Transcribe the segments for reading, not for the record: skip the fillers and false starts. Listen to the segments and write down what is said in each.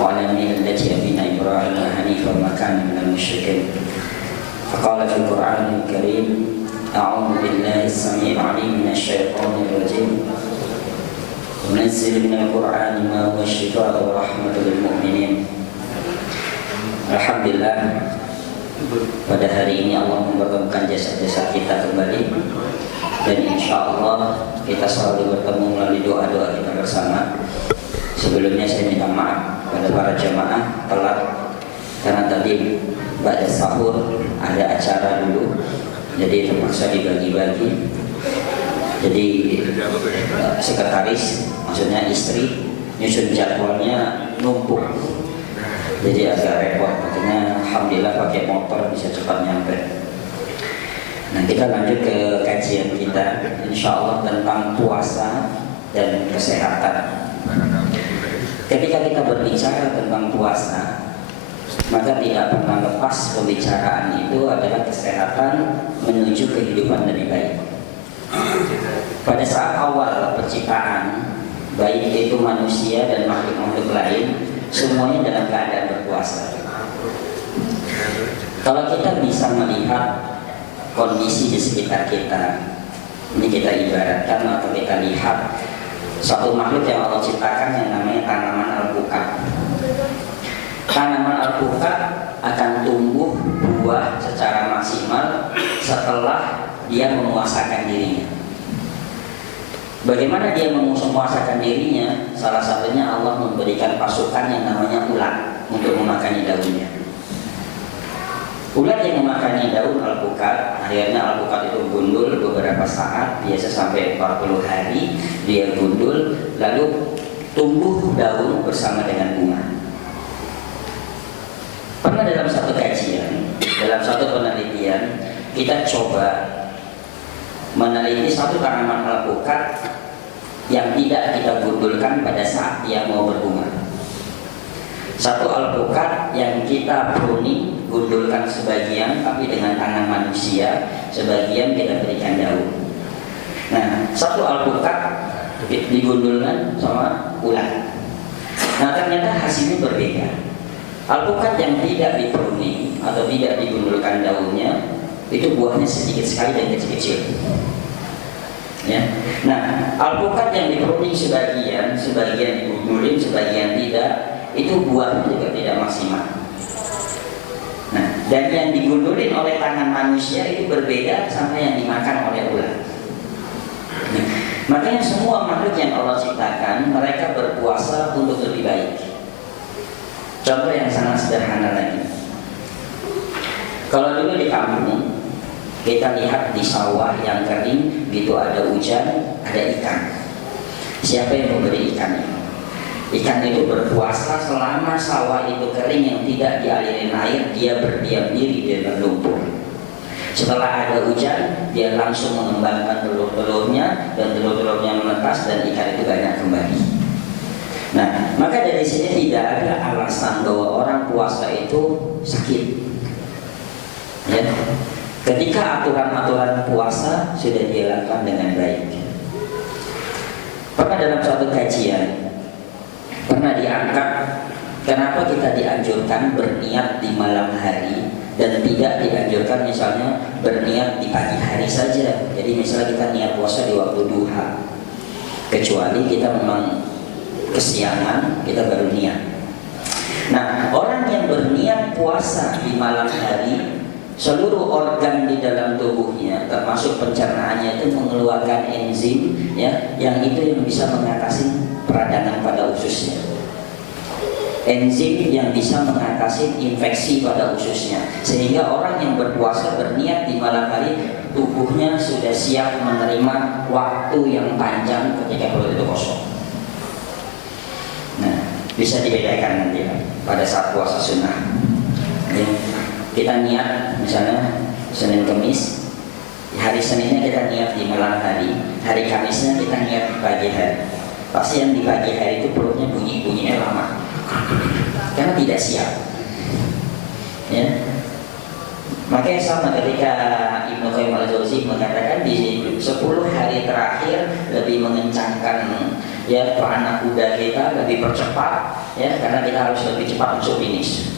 وعلى ملة أبينا إبراهيم حنيفا وما كان من المشركين. فقال في القرآن الكريم: أعوذ بالله السميع العليم من الشيطان الرجيم ونزل من القرآن ما هو شفاء ورحمة للمؤمنين. Alhamdulillah, pada hari ini Allah mempertemukan jasad-jasad kita kembali, dan insya Allah kita selalu bertemu melalui doa-doa kita bersama. Sebelumnya saya minta maaf pada para jamaah telat karena tadi pada sahur ada acara dulu, jadi terpaksa dibagi-bagi. Jadi sekretaris, maksudnya istri, nyusun jadwalnya numpuk, jadi agak repot. Makanya alhamdulillah pakai motor bisa cepat nyampe. Nah, kita lanjut ke kajian kita, insya Allah tentang puasa dan kesehatan. Ketika kita berbicara tentang puasa, maka tidak pernah lepas pembicaraan itu adalah kesehatan menuju kehidupan lebih baik. Pada saat awal penciptaan, baik itu manusia dan makhluk-makhluk lain, semuanya dalam keadaan berpuasa. Kalau kita bisa melihat kondisi di sekitar kita, ini kita ibaratkan atau kita lihat satu makhluk yang Allah ciptakan yang namanya tanaman alpukat. Tanaman alpukat akan tumbuh buah secara maksimal setelah dia memuasakan dirinya. Bagaimana dia memuasakan dirinya? Salah satunya Allah memberikan pasukan yang namanya ulat untuk memakani daunnya. Ulat yang memakani daun alpukat, akhirnya alpukat itu gundul beberapa saat, biasa sampai 40 hari dia gundul, lalu tumbuh daun bersama dengan bunga. Pernah dalam satu kajian, dalam satu penelitian, kita coba meneliti satu tanaman alpukat yang tidak kita gundulkan pada saat dia mau berbunga. Satu alpukat yang kita pruning, gundulkan sebagian, tapi dengan tangan manusia, sebagian kita berikan daun. Nah, satu alpukat digundulkan sama ulat. Nah, ternyata hasilnya berbeda. Alpukat yang tidak dipruning atau tidak digundulkan daunnya, itu buahnya sedikit sekali dan kecil-kecil. Ya. Nah, alpukat yang dipruning sebagian digundulin, sebagian tidak, itu buahnya juga tidak maksimal. Nah, dan yang digundulin oleh tangan manusia itu berbeda sama yang dimakan oleh ulat. Nah, makanya semua makhluk yang Allah ciptakan, mereka berpuasa untuk lebih baik. Contoh yang sangat sederhana lagi. Kalau dulu di kampung, kita lihat di sawah yang kering, gitu ada hujan, ada ikan. Siapa yang memberi ikannya? Ikan itu berpuasa selama sawah itu kering yang tidak dialirin air, dia berdiam diri di dalam lumpur. Setelah ada hujan, dia langsung mengembangkan telur-telurnya, dan telur-telurnya menetas dan ikan itu banyak kembali. Nah, maka dari sini tidak ada alasan bahwa orang puasa itu sakit. Ya. Ketika aturan-aturan puasa sudah dilakukan dengan baik. Pernah dalam suatu kajian pernah diangkat kenapa kita dianjurkan berniat di malam hari dan tidak dianjurkan misalnya berniat di pagi hari saja. Jadi misalnya kita niat puasa di waktu duha, kecuali kita memang kesiangan, kita baru niat. Nah, orang yang berniat puasa di malam hari, seluruh organ di dalam tubuhnya termasuk pencernaannya itu mengeluarkan enzim, ya, yang itu yang bisa mengatasi peradangan pada ususnya. Enzim yang bisa mengatasi infeksi pada ususnya, sehingga orang yang berpuasa berniat di malam hari, tubuhnya sudah siap menerima waktu yang panjang ketika perut itu kosong. Nah, bisa dibedakan nanti pada saat puasa sunnah. Ya. Kita niat misalnya Senin Kemis, hari Seninnya kita niat di malam hari, hari Kamisnya kita niat di pagi hari. Pasti yang di pagi hari itu perutnya bunyi-bunyinya lama, karena tidak siap. Ya. Makanya sama ketika Ibnu Qayyim al-Jauziyah mengatakan di 10 hari terakhir lebih mengencangkan ya anak kuda kita lebih percepat, ya karena kita harus lebih cepat masuk finish.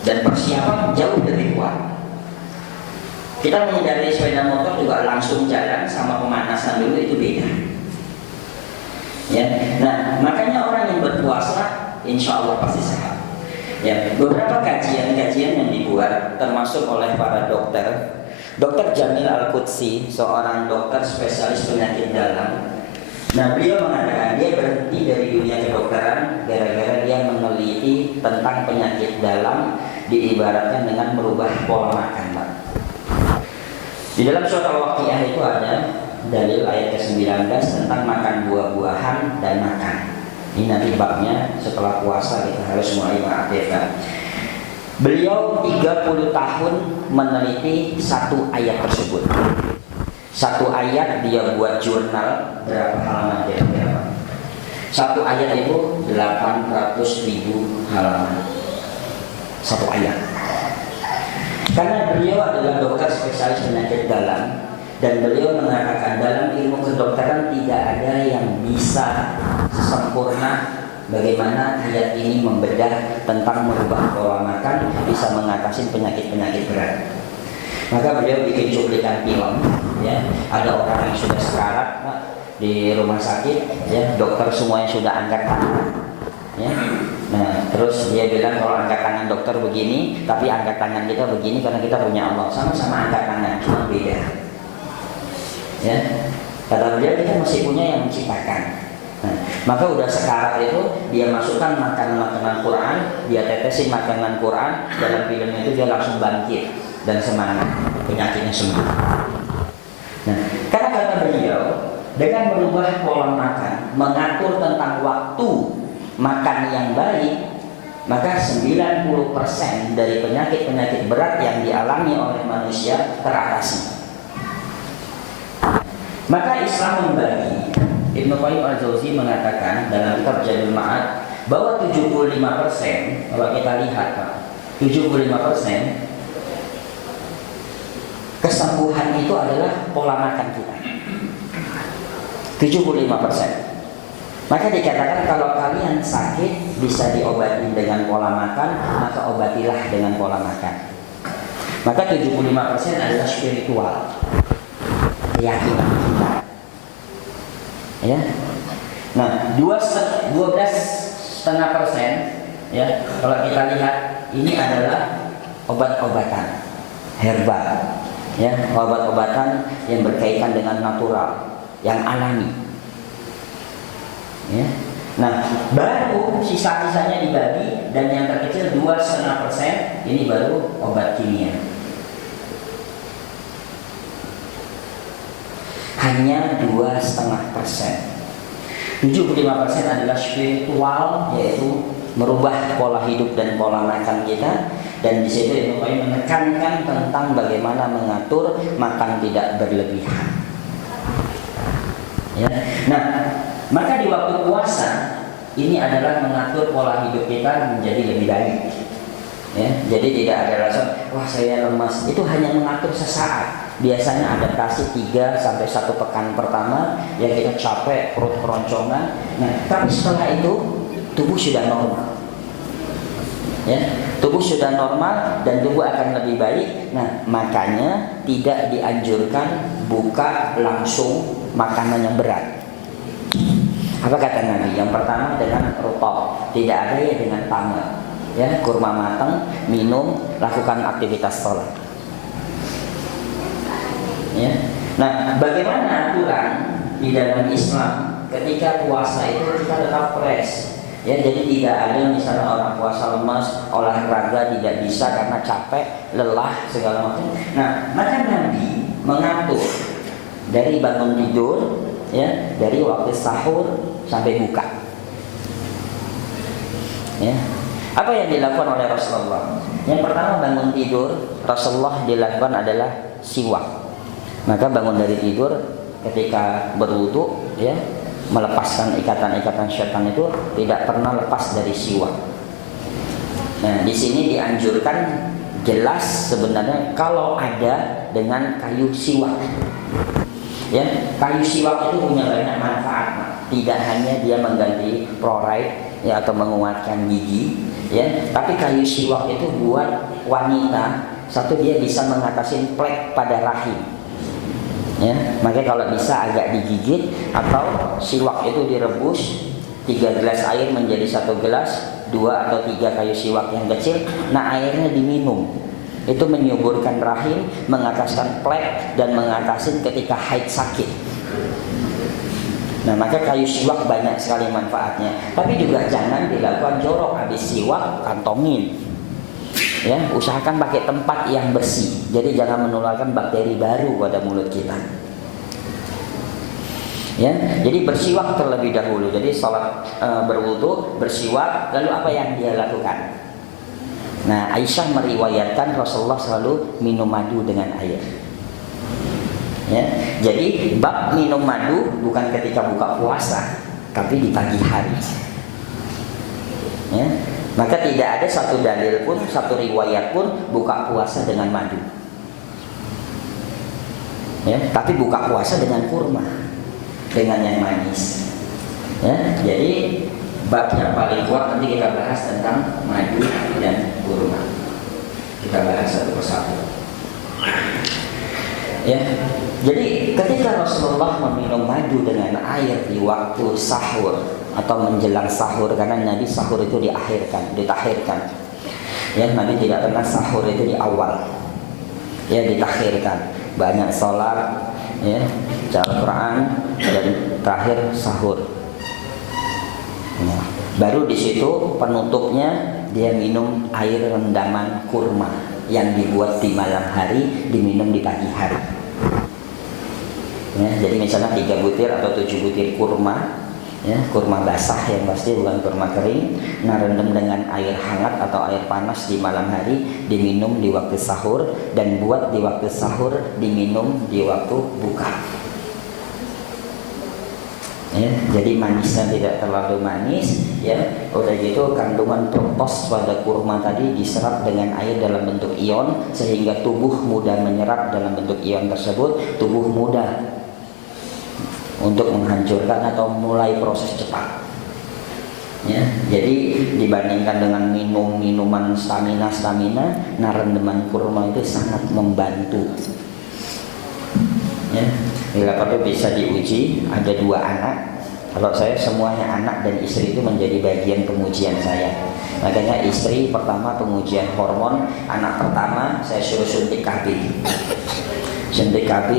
Dan persiapan jauh lebih kuat. Kita mengendarai sepeda motor juga langsung jalan sama pemanasan dulu itu beda. Ya, nah makanya orang yang berpuasa insya Allah pasti sehat. Ya, beberapa kajian-kajian yang dibuat termasuk oleh para dokter, Dr. Jamil Al-Qudsi, seorang dokter spesialis penyakit dalam. Nah, beliau mengatakan dia berhenti dari dunia kedokteran gara-gara dia meneliti tentang penyakit dalam, diibaratkan dengan merubah pola makan, Pak. Di dalam surat Al-Waqiah itu ada dalil ayat ke-19 tentang makan buah-buahan dan makan. Ini nanti babnya setelah puasa kita harus mulai mengaktifkan. Beliau 30 tahun meneliti satu ayat tersebut. Satu ayat dia buat jurnal berapa halaman kira-kira. Satu ayat itu 800.000 halaman. Satu ayat. Karena beliau adalah dokter spesialis penyakit dalam, dan beliau mengatakan dalam ilmu kedokteran tidak ada yang bisa sempurna bagaimana ayat ini membedah tentang merubah pola makan bisa mengatasi penyakit-penyakit berat. Maka beliau bikin cuplikan film, ya. Ada orang yang sudah sekarat, Pak, di rumah sakit, ya, dokter semuanya sudah angkat tangan, ya. Nah, terus dia bilang kalau angkat tangan dokter begini, tapi angkat tangan kita begini karena kita punya Allah. Sama-sama angkat tangan, cuma beda. Ya, kata beliau kita masih punya yang menciptakan. Nah, maka udah sekarat itu dia masukkan makanan-makanan Quran, dia tetesin makanan Quran dalam film itu, dia langsung bangkit dan semangat, penyakitnya sembuh. Nah, karena kata beliau dengan merubah pola makan, mengatur tentang waktu makan yang baik, maka 90% dari penyakit-penyakit berat yang dialami oleh manusia teratasi. Maka Islam membagi. Ibnu Qayyim Al-Jauzi mengatakan dalam kitab Zadul Ma'ad bahwa 75%, kalau kita lihat Pak, 75% kesembuhan itu adalah pola makan kita. 75%. Maka dikatakan kalau kalian sakit bisa diobati dengan pola makan, maka obatilah dengan pola makan. Maka 75% adalah spiritual, keyakinan kita. Ya. Nah, 12,5%, ya, kalau kita lihat ini adalah obat-obatan herbal, ya, obat-obatan yang berkaitan dengan natural, yang alami. Ya. Nah, baru sisa-sisanya dibagi, dan yang terkecil 2,5% ini baru obat kimia. Hanya 2,5%. 75% adalah spiritual, yaitu merubah pola hidup dan pola makan kita. Dan di situ Ibnu Qayyim menekankan tentang bagaimana mengatur makan tidak berlebihan. Ya. Nah, maka di waktu puasa ini adalah mengatur pola hidup kita menjadi lebih baik. Ya, jadi tidak ada rasa wah saya lemas. Itu hanya mengatur sesaat. Biasanya adaptasi 3-1 pekan pertama yang kita capek, perut keroncongan. Nah, tapi setelah itu tubuh sudah normal. Ya, tubuh sudah normal dan tubuh akan lebih baik. Nah, makanya tidak dianjurkan buka langsung makanan yang berat. Apa kata Nabi? Yang pertama dengan rutop, tidak ada ya dengan tamar. Ya, kurma matang, minum, lakukan aktivitas sholat. Ya. Nah, bagaimana aturan di dalam Islam ketika puasa itu kita tetap fresh? Ya, jadi tidak ada misalnya orang puasa lemas, olahraga tidak bisa karena capek, lelah segala macam. Nah, maka Nabi mengatur dari bangun tidur, ya, dari waktu sahur sampai buka. Ya. Apa yang dilakukan oleh Rasulullah? Yang pertama bangun tidur, Rasulullah dilakukan adalah siwak. Maka bangun dari tidur ketika berwudu, ya, melepaskan ikatan-ikatan syaitan itu tidak pernah lepas dari siwak. Nah, di sini dianjurkan jelas sebenarnya kalau ada dengan kayu siwak. Ya, kayu siwak itu punya banyak manfaat. Tidak hanya dia mengganti fluoride ya atau menguatkan gigi ya, tapi kayu siwak itu buat wanita, satu dia bisa mengatasi plek pada rahim. Ya, makanya kalau bisa agak digigit atau siwak itu direbus 3 gelas air menjadi 1 gelas, 2 atau 3 kayu siwak yang kecil, nah airnya diminum. Itu menyuburkan rahim, mengataskan plek dan mengatasi ketika haid sakit. Nah, maka kayu siwak banyak sekali manfaatnya. Tapi juga jangan dilakukan jorok, habis siwak kantongin. Ya, usahakan pakai tempat yang bersih. Jadi jangan menularkan bakteri baru pada mulut kita. Ya, jadi bersiwak terlebih dahulu. Jadi salat berwudu, bersiwak, lalu apa yang dia lakukan? Nah, Aisyah meriwayatkan Rasulullah selalu minum madu dengan air. Ya, jadi bab minum madu bukan ketika buka puasa, tapi di pagi hari. Ya, maka tidak ada satu dalil pun, satu riwayat pun buka puasa dengan madu. Ya, tapi buka puasa dengan kurma, dengan yang manis. Ya, jadi bab yang paling kuat nanti kita bahas tentang madu dan kurma. Kita bahas satu persatu. Ya, jadi ketika Rasulullah meminum madu dengan air di waktu sahur atau menjelang sahur, karena Nabi sahur itu ditakhirkan. Ya, Nabi tidak pernah sahur itu di awal. Ya, ditakhirkan. Banyak sholat, ya, baca Al-Quran dan terakhir sahur. Nah, baru di situ penutupnya dia minum air rendaman kurma yang dibuat di malam hari, diminum di pagi hari. Ya, jadi misalnya 3 butir atau 7 butir kurma, ya, kurma basah yang pasti bukan kurma kering, nah rendam dengan air hangat atau air panas di malam hari, diminum di waktu sahur, dan buat di waktu sahur diminum di waktu buka. Ya, jadi manisnya tidak terlalu manis, ya. Udah gitu kandungan fruktos pada kurma tadi diserap dengan air dalam bentuk ion, sehingga tubuh mudah menyerap dalam bentuk ion tersebut, tubuh mudah untuk menghancurkan atau mulai proses cepat. Ya, jadi dibandingkan dengan minum minuman stamina, nah rendaman kurma itu sangat membantu. Ya, bila perlu bisa diuji. Ada 2 anak. Kalau saya semuanya anak dan istri itu menjadi bagian pengujian saya. Makanya istri pertama pengujian hormon, anak pertama saya suruh suntik KB. Suntik KB,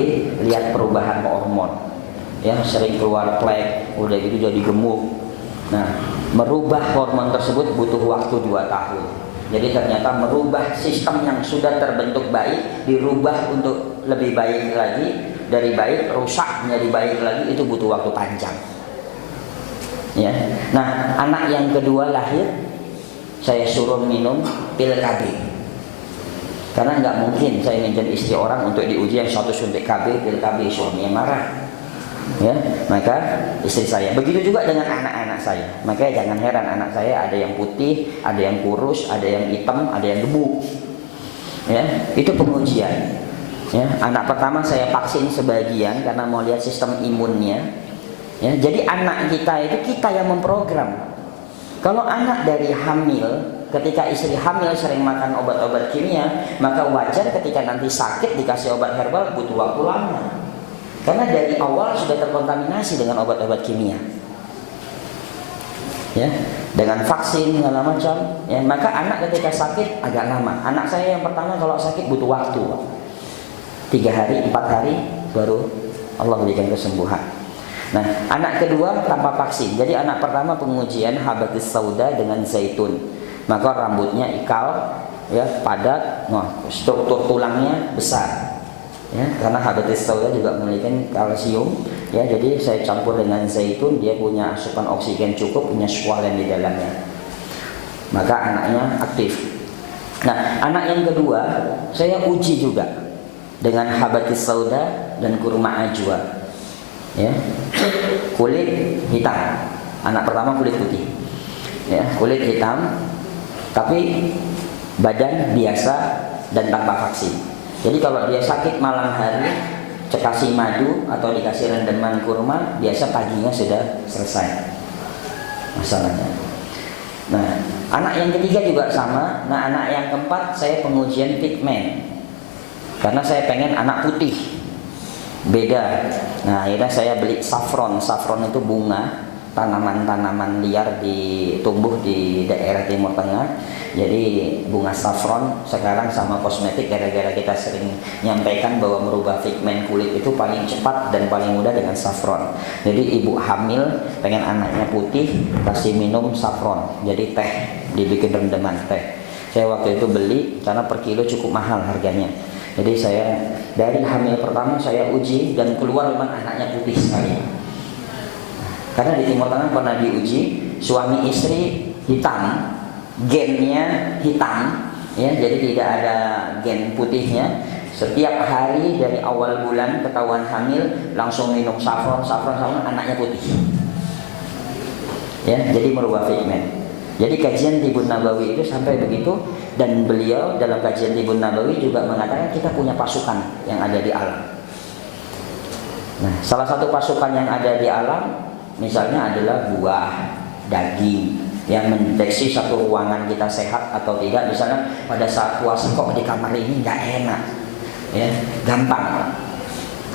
lihat perubahan hormon. Ya, sering keluar plek, udah gitu jadi gemuk. Nah, merubah hormon tersebut butuh waktu 2 tahun. Jadi ternyata merubah sistem yang sudah terbentuk baik, dirubah untuk lebih baik lagi, dari baik rusak menjadi baik lagi, itu butuh waktu panjang. Ya, nah anak yang kedua lahir, saya suruh minum pil KB. Karena nggak mungkin saya minjem istri orang untuk diuji yang satu suntik KB, pil KB, suaminya marah. Ya, maka istri saya. Begitu juga dengan anak-anak saya. Makanya jangan heran anak saya ada yang putih, ada yang kurus, ada yang hitam, ada yang gemuk. Ya, itu pengujian. Ya, anak pertama saya vaksin sebagian karena mau lihat sistem imunnya. Ya, jadi anak kita itu kita yang memprogram. Kalau anak dari hamil, ketika istri hamil sering makan obat-obat kimia, maka wajar ketika nanti sakit dikasih obat herbal butuh waktu lama. Karena dari awal sudah terkontaminasi dengan obat-obat kimia. Ya, dengan vaksin segala macam, ya, maka anak ketika sakit agak lama. Anak saya yang pertama kalau sakit butuh waktu 3 hari, 4 hari baru Allah berikan kesembuhan. Nah, anak kedua tanpa vaksin. Jadi anak pertama pengujian habatus sauda dengan zaitun. Maka rambutnya ikal, ya, padat, struktur tulangnya besar. Ya, karena habatus sauda juga memiliki kalsium. Ya, jadi saya campur dengan zaitun, dia punya asupan oksigen cukup, punya swalen di dalamnya. Maka anaknya aktif. Nah, anak yang kedua saya uji juga dengan habatus sauda dan kurma ajwa. Ya, kulit hitam. Anak pertama kulit putih. Ya, kulit hitam, tapi badan biasa dan tanpa vaksin. Jadi kalau dia sakit malam hari, kasih madu atau dikasih rendaman kurma, biasa paginya sudah selesai masalahnya. Nah, anak yang ketiga juga sama. Nah, anak yang keempat saya pengujian pigmen, karena saya pengen anak putih, beda. Nah, akhirnya saya beli saffron. Saffron itu bunga, tanaman-tanaman liar tumbuh di daerah Timur Tengah. Jadi bunga saffron sekarang sama kosmetik, gara-gara kita sering nyampaikan bahwa merubah pigmen kulit itu paling cepat dan paling mudah dengan saffron. Jadi ibu hamil pengen anaknya putih, kasih minum saffron. Jadi teh, dibikin rendaman teh. Saya waktu itu beli karena per kilo cukup mahal harganya. Jadi saya dari hamil pertama saya uji dan keluar memang anaknya putih sekali. Karena di Timur Tengah pernah diuji, suami istri hitam, gennya hitam, ya, jadi tidak ada gen putihnya. Setiap hari dari awal bulan ketahuan hamil langsung minum saffron, anaknya putih. Ya, jadi merubah pigmen. Jadi kajian Tibun Nabawi itu sampai begitu, dan beliau dalam kajian Tibun Nabawi juga mengatakan kita punya pasukan yang ada di alam. Nah, salah satu pasukan yang ada di alam misalnya adalah buah, daging, yang mendeteksi satu ruangan kita sehat atau tidak. Misalnya pada saat puasa kok di kamar ini nggak enak, ya gampang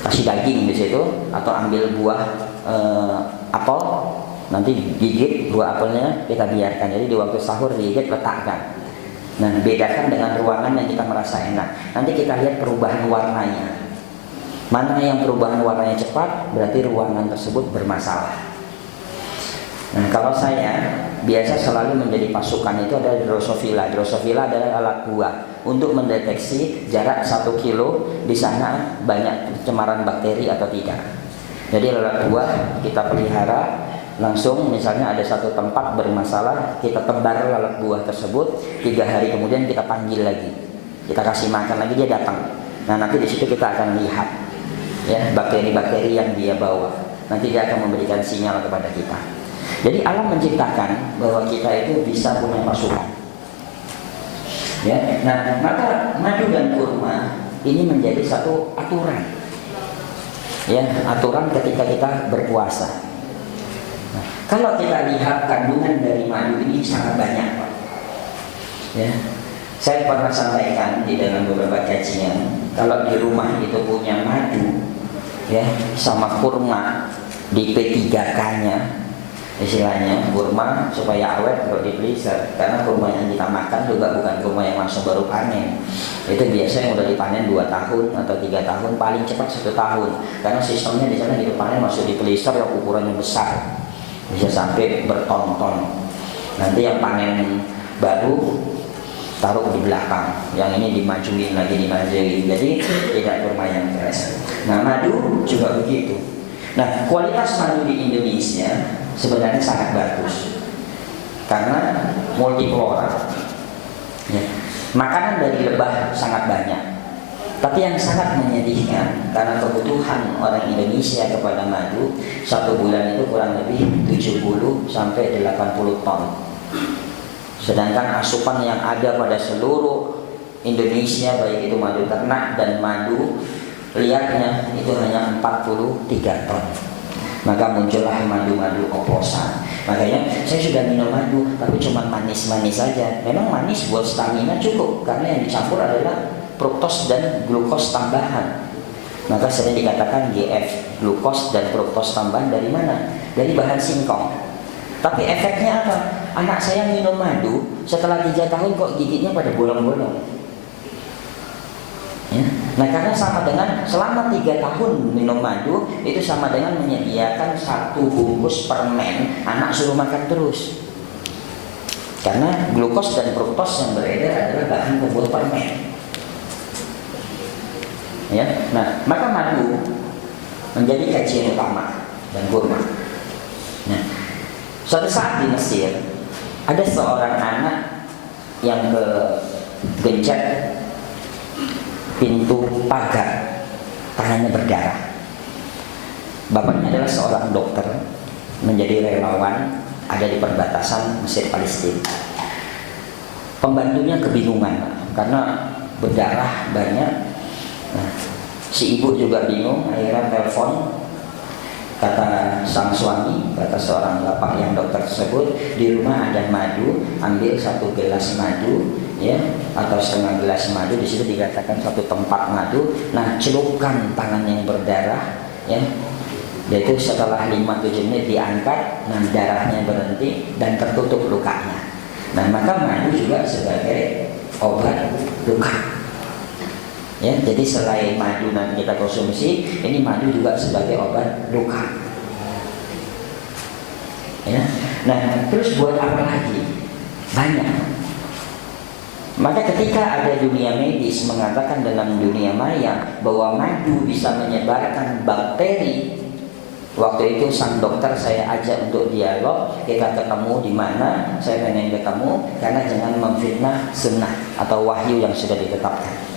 kasih daging di situ, atau ambil buah apel, nanti gigit buah apelnya, kita biarkan. Jadi di waktu sahur digigit, letakkan. Nah, bedakan dengan ruangan yang kita merasa enak. Nanti kita lihat perubahan warnanya. Mana yang perubahan warnanya cepat, berarti ruangan tersebut bermasalah. Nah, kalau saya biasa selalu menjadi pasukan itu adalah Drosophila. Drosophila adalah alat buah untuk mendeteksi jarak 1 kilo di sana banyak pencemaran bakteri atau tidak. Jadi alat buah kita pelihara, langsung misalnya ada satu tempat bermasalah, kita tebar lalat buah tersebut, 3 hari kemudian kita panggil lagi, kita kasih makan lagi, dia datang. Nah, nanti di situ kita akan lihat ya bakteri-bakteri yang dia bawa. Nanti dia akan memberikan sinyal kepada kita. Jadi alam menciptakan bahwa kita itu bisa punya pasukan. Ya, nah maka madu dan kurma ini menjadi satu aturan. Ya, aturan ketika kita berpuasa. Nah, kalau kita lihat kandungan dari madu ini sangat banyak, Pak. Ya, saya pernah sampaikan di dalam beberapa kajian, kalau di rumah itu punya madu, ya, sama kurma di P3K-nya, istilahnya kurma supaya awet kalau di freezer. Karena kurma yang kita makan juga bukan kurma yang langsung baru panen. Itu biasanya udah dipanen 2 tahun atau 3 tahun, paling cepat 1 tahun. Karena sistemnya di sana dipanen masuk di freezer yang ukurannya besar, bisa sampai berton-ton. Nanti yang panen baru taruh di belakang, yang ini dimajuin lagi, jadi tidak kurma yang fresh. Nah, madu juga begitu. Nah, kualitas madu di Indonesia sebenarnya sangat bagus karena multiflora. Ya. Makanan dari lebah sangat banyak, tapi yang sangat menyedihkan karena kebutuhan orang Indonesia kepada madu 1 bulan itu kurang lebih 70 sampai 80 ton. Sedangkan asupan yang ada pada seluruh Indonesia, baik itu madu ternak dan madu liarnya, itu hanya 43 ton. Maka muncullah madu-madu oplosan. Makanya saya sudah minum madu, tapi cuma manis-manis saja. Memang manis buat stamina cukup, karena yang dicampur adalah fruktos dan glukos tambahan. Maka sering dikatakan GF, glukos dan fruktos tambahan dari mana? Dari bahan singkong. Tapi efeknya apa? Anak saya minum madu, setelah 3 tahun kok gigitnya pada bolong-bolong. Ya. Nah, karena sama dengan selama 3 tahun minum madu itu sama dengan menyediakan 1 bungkus permen, anak suruh makan terus. Karena glukos dan fruktos yang beredar adalah bahan pembuat permen. Ya, nah maka madu menjadi kajian utama dan kurma. Nah, suatu saat di Mesir ada seorang anak yang kegencet pintu pagar, tangannya berdarah. Bapaknya adalah seorang dokter, menjadi relawan, ada di perbatasan Mesir Palestina. Pembantunya kebingungan karena berdarah banyak. Nah, Si ibu juga bingung, akhirnya telepon. Kata sang suami, kata seorang bapak yang dokter tersebut, di rumah ada madu, ambil 1 gelas madu, ya, atau setengah gelas madu. Di situ dikatakan satu tempat madu. Nah, celupkan tangan yang berdarah, ya. Yaitu setelah 5-7 menit diangkat, nah darahnya berhenti dan tertutup lukanya. Nah, maka madu juga sebagai obat luka. Ya, jadi selain madu nanti kita konsumsi, ini madu juga sebagai obat luka. Ya. Nah, terus buat apa lagi? Banyak. Maka ketika ada dunia medis mengatakan dalam dunia maya bahwa madu bisa menyebarkan bakteri, waktu itu sang dokter saya ajak untuk dialog, kita ketemu di mana, saya pengen ketemu, karena jangan memfitnah sunnah atau wahyu yang sudah ditetapkan.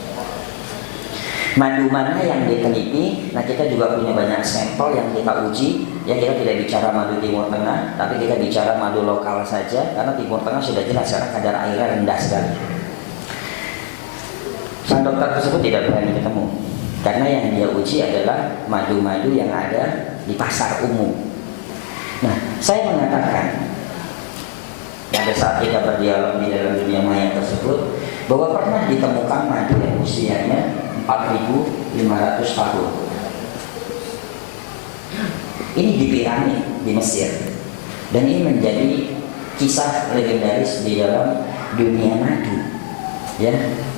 Madu mana yang diteliti? Nah, kita juga punya banyak sampel yang kita uji. Ya, kita tidak bicara madu Timur Tengah, tapi kita bicara madu lokal saja, karena Timur Tengah sudah jelas karena kadar airnya rendah sekali. Sang dokter tersebut tidak berani ketemu, karena yang dia uji adalah madu-madu yang ada di pasar umum. Nah, saya mengatakan pada saat kita berdialog di dalam dunia maya tersebut, bahwa pernah ditemukan madu yang usianya 4.500 tahun. Ini di piramid di Mesir, dan ini menjadi kisah legendaris di dalam dunia madu. Ya,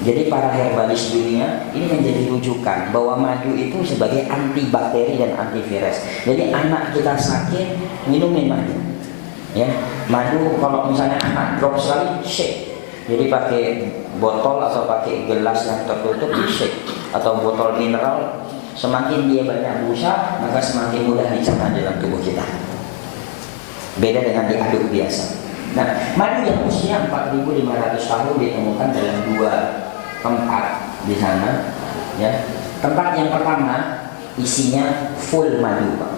jadi para herbalis dunia ini menjadi rujukan bahwa madu itu sebagai antibakteri dan antivirus. Jadi anak kita sakit, minumin madu. Ya, madu kalau misalnya anak drop sekali, shake. Jadi pakai botol atau pakai gelas yang tertutup di shake, atau botol mineral. Semakin dia banyak busa, maka semakin mudah dicerna dalam tubuh kita. Beda dengan diaduk biasa. Nah, madu yang usia 4.500 tahun ditemukan dalam 2 tempat di sana. Ya, tempat yang pertama isinya full madu, Pak.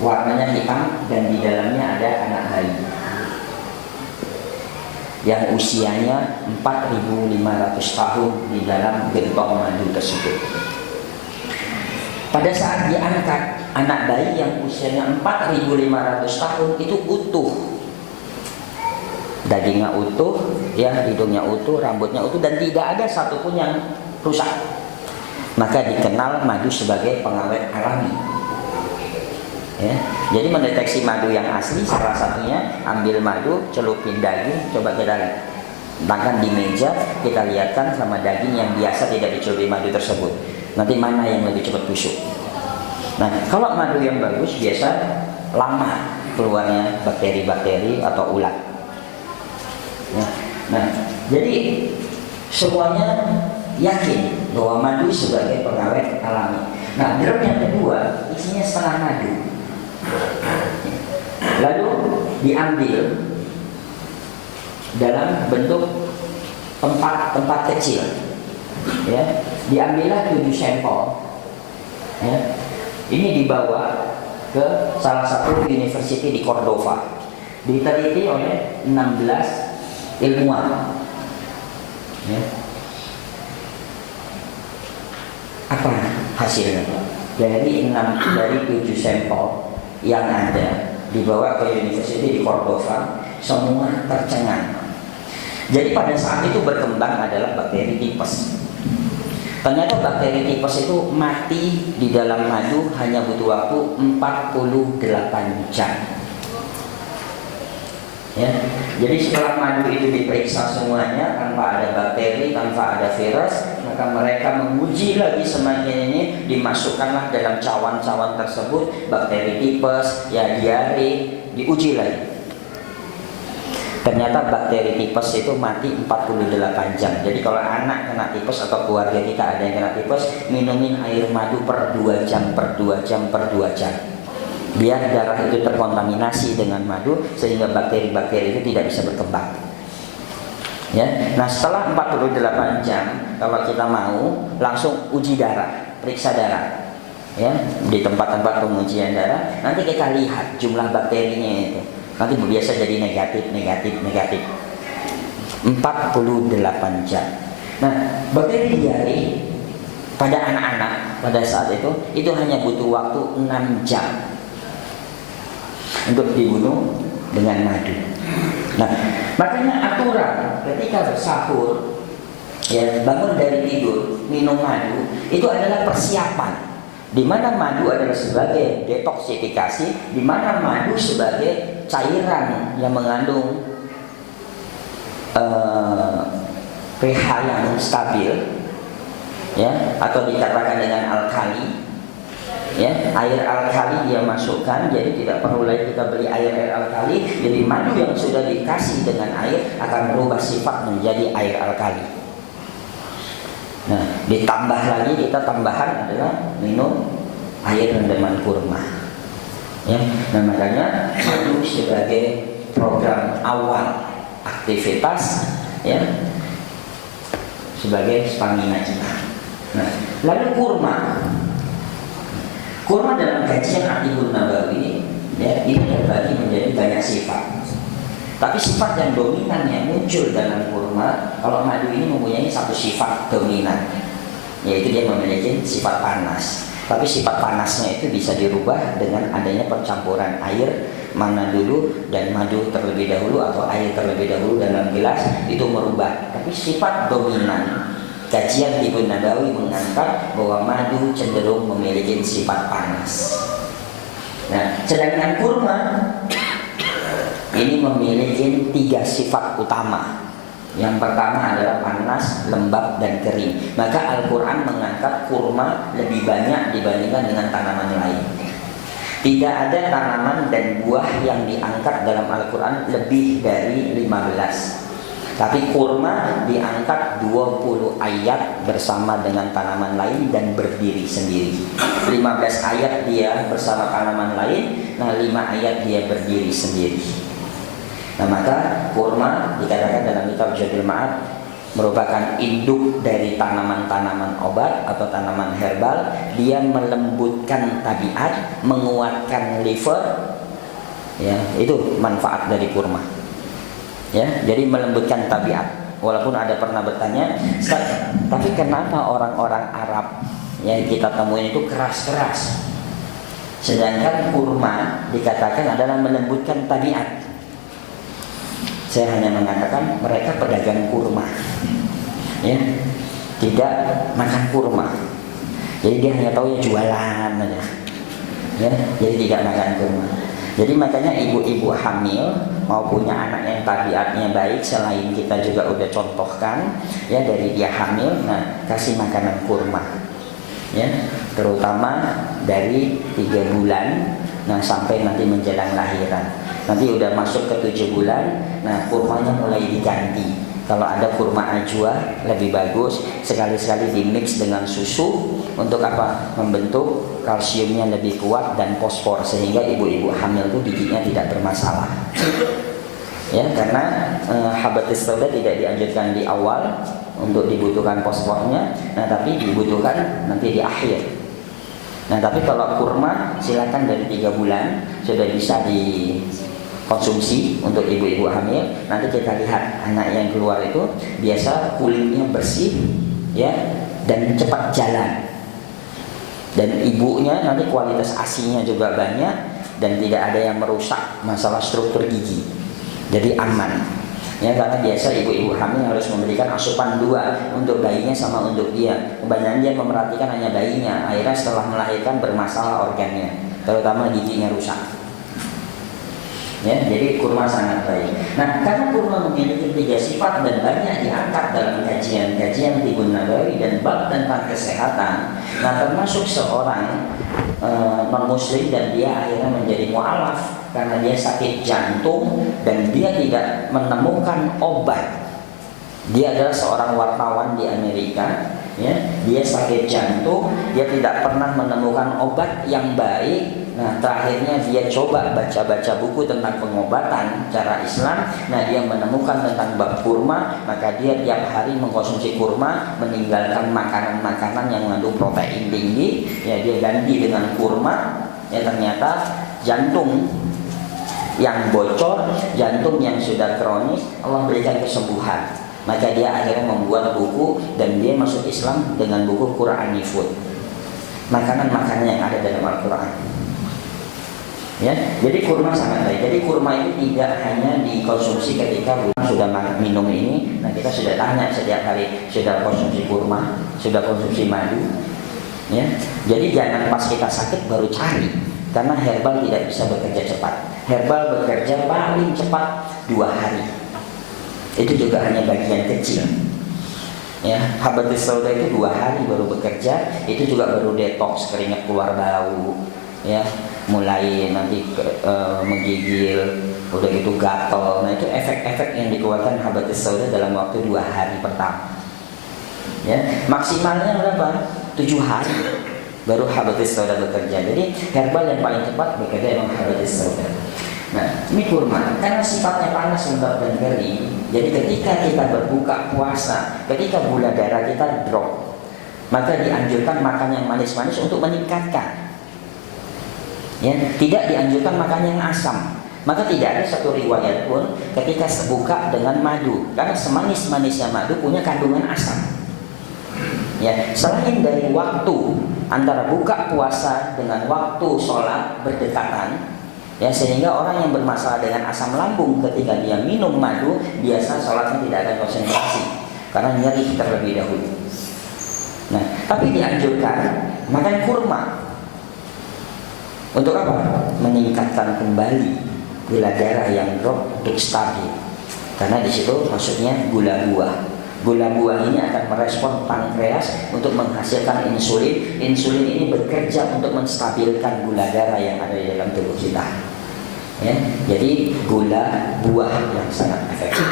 Warnanya hitam dan di dalamnya ada anak bayi yang usianya 4.500 tahun di dalam gentong madu tersebut. Pada saat diangkat, anak bayi yang usianya 4.500 tahun itu utuh. Dagingnya utuh, ya, hidungnya utuh, rambutnya utuh, dan tidak ada satupun yang rusak. Maka dikenal madu sebagai pengawet alami. Ya, jadi mendeteksi madu yang asli salah satunya ambil madu, celupin daging, coba kita letakkan di meja, kita lihatkan sama daging yang biasa tidak dicelupi madu tersebut. Nanti mana yang lebih cepat busuk. Nah, kalau madu yang bagus biasa lama keluarnya bakteri-bakteri atau ulat. Nah, jadi semuanya yakin bahwa madu sebagai pengawet alami. Nah, drum yang kedua isinya setengah madu. Lalu diambil dalam bentuk tempat kecil, ya, diambillah 7 sampel, ya. Ini dibawa ke salah satu university di Cordova, diteliti oleh 16 ilmuwan, ya. Apa hasilnya? Dari 7 sampel yang ada dibawa ke university di Cordova, semua tercengang. Jadi pada saat itu berkembang adalah bakteri tipes. Ternyata bakteri tipes itu mati di dalam madu hanya butuh waktu 48 jam. Ya, jadi setelah madu itu diperiksa semuanya tanpa ada bakteri, tanpa ada virus, maka mereka menguji lagi semakin ini, dimasukkanlah dalam cawan-cawan tersebut bakteri tipes, ya, diare, diuji lagi. Ternyata bakteri tipes itu mati 48 jam. Jadi kalau anak kena tipes atau keluarga kita ada yang kena tipes, minumin air madu per 2 jam, per 2 jam, per 2 jam. Biar darah itu terkontaminasi dengan madu sehingga bakteri-bakteri itu tidak bisa berkembang. Ya. Nah, setelah 48 jam kalau kita mau langsung uji darah, periksa darah. Ya, di tempat-tempat pengujian darah nanti kita lihat jumlah bakterinya itu. Nanti biasa jadi negatif. 48 jam. Nah, bakteri diare pada anak-anak pada saat itu hanya butuh waktu 6 jam untuk dibunuh dengan madu. Nah, makanya aturan ketika bersahur, ya, bangun dari tidur, minum madu, itu adalah persiapan. Di mana madu adalah sebagai detoksifikasi, di mana madu sebagai cairan yang mengandung pH yang stabil, ya, atau dikatakan dengan alkali, ya, air alkali dia masukkan, jadi tidak perlu lagi kita beli air alkali. Jadi madu yang sudah dikasih dengan air akan berubah sifat menjadi air alkali. Nah, ditambah lagi kita tambahan adalah minum air rendaman kurma, ya. Nah, makanya madu sebagai program awal aktivitas, ya, sebagai stamina kita. Nah, lalu kurma dalam kajian Atiqun Nabawi, ya, ini terbagi menjadi banyak sifat. Tapi sifat yang dominan yang muncul dalam kurma, kalau madu ini mempunyai satu sifat dominan, yaitu dia memiliki sifat panas. Tapi sifat panasnya itu bisa dirubah dengan adanya percampuran air mana dulu dan madu terlebih dahulu, atau air terlebih dahulu dalam gelas, itu merubah. Tapi sifat dominan, kajian Ibnu Nabawi mengangkat bahwa madu cenderung memiliki sifat panas. Nah, sedangkan kurma ini memiliki 3 sifat utama. Yang pertama adalah panas, lembab, dan kering. Maka Al-Quran mengangkat kurma lebih banyak dibandingkan dengan tanaman lain. Tidak ada tanaman dan buah yang diangkat dalam Al-Quran lebih dari 15. Tapi kurma diangkat 20 ayat bersama dengan tanaman lain dan berdiri sendiri. 15 ayat dia bersama tanaman lain, nah 5 ayat dia berdiri sendiri. Nah, maka kurma dikatakan dalam kitab Zadul Ma'ad merupakan induk dari tanaman-tanaman obat atau tanaman herbal. Dia melembutkan tabiat, menguatkan liver, ya, itu manfaat dari kurma. Ya, jadi melembutkan tabiat. Walaupun ada pernah bertanya, tapi kenapa orang-orang Arab yang kita temuin itu keras-keras, sedangkan kurma dikatakan adalah melembutkan tabiat? Saya hanya mengatakan mereka pedagang kurma, ya, tidak makan kurma. Jadi dia hanya tahu ya jualan aja, ya, jadi tidak makan kurma. Jadi makanya ibu-ibu hamil mau punya anak yang tabiatnya baik, selain kita juga udah contohkan, ya, dari dia hamil, nah kasih makanan kurma, ya, terutama dari 3 bulan, nah sampai nanti menjelang lahiran. Nanti udah masuk ke 7 bulan, nah kurmanya mulai diganti. Kalau ada kurma ajwa lebih bagus, sekali-sekali dimix dengan susu. Untuk apa? Membentuk kalsiumnya lebih kuat dan fosfor, sehingga ibu-ibu hamil itu giginya tidak bermasalah. Ya, karena habatus sauda tidak dianjurkan di awal untuk dibutuhkan fosfornya, nah tapi dibutuhkan nanti di akhir. Nah, tapi kalau kurma silakan dari 3 bulan sudah bisa dikonsumsi untuk ibu-ibu hamil. Nanti kita lihat anak yang keluar itu biasa kulitnya bersih, ya, dan cepat jalan. Dan ibunya nanti kualitas ASI-nya juga banyak dan tidak ada yang merusak masalah struktur gigi. Jadi aman. Ya, karena biasa ibu-ibu hamil harus memberikan asupan 2 untuk bayinya sama untuk dia. Kebanyakan dia memerhatikan hanya bayinya. Akhirnya setelah melahirkan bermasalah organnya, terutama giginya rusak. Ya, jadi kurma sangat baik. Nah, karena kurma memiliki 3 sifat dan banyak diangkat dalam kajian-kajian Ibnu Nabawi dan bab tentang kesehatan. Nah, termasuk seorang non-muslim dan dia akhirnya menjadi mu'alaf karena dia sakit jantung dan dia tidak menemukan obat. Dia adalah seorang wartawan di Amerika, ya. Dia sakit jantung, dia tidak pernah menemukan obat yang baik. Nah, terakhirnya dia coba baca-baca buku tentang pengobatan cara Islam. Nah, dia menemukan tentang bab kurma, maka dia tiap hari mengkonsumsi kurma, meninggalkan makanan-makanan yang mengandung protein tinggi. Ya, dia ganti dengan kurma. Ya, ternyata jantung yang bocor, jantung yang sudah kronis, Allah berikan kesembuhan. Maka dia akhirnya membuat buku dan dia masuk Islam dengan buku Qur'ani Food, makanan-makanan yang ada dalam Al-Quran. Ya, jadi kurma sangat baik. Jadi kurma itu tidak hanya dikonsumsi ketika sudah minum ini. Nah, kita sudah tanya setiap hari, sudah konsumsi kurma, sudah konsumsi madu. Ya, jadi jangan pas kita sakit baru cari, karena herbal tidak bisa bekerja cepat. Herbal bekerja paling cepat 2 hari. Itu juga hanya bagian kecil. Ya, habatus sauda itu 2 hari baru bekerja. Itu juga baru detox, keringat keluar bau. Ya, mulai nanti menggigil, udah gitu gatal. Nah, itu efek-efek yang dikeluarkan habatus sauda dalam waktu 2 hari pertama. Ya, maksimalnya berapa? 7 hari baru habatus sauda bekerja. Jadi herbal yang paling cepat bekerja memang habatus sauda. Nah, ini kurma karena sifatnya panas, lembab dan kering. Jadi ketika kita berbuka puasa, ketika gula darah kita drop, maka dianjurkan makan yang manis-manis untuk meningkatkan. Ya, tidak dianjurkan makan yang asam. Maka tidak ada satu riwayat pun ketika buka dengan madu, karena semanis-manisnya madu punya kandungan asam. Ya, selain dari waktu antara buka puasa dengan waktu sholat berdekatan, ya, sehingga orang yang bermasalah dengan asam lambung ketika dia minum madu, biasa sholatnya tidak akan konsentrasi karena nyeri terlebih dahulu. Nah, tapi dianjurkan makan kurma. Untuk apa? Meningkatkan kembali gula darah yang drop untuk stabil. Karena di situ maksudnya gula buah. Gula buah ini akan merespon pankreas untuk menghasilkan insulin. Insulin ini bekerja untuk menstabilkan gula darah yang ada di dalam tubuh kita. Ya, jadi gula buah yang sangat efektif.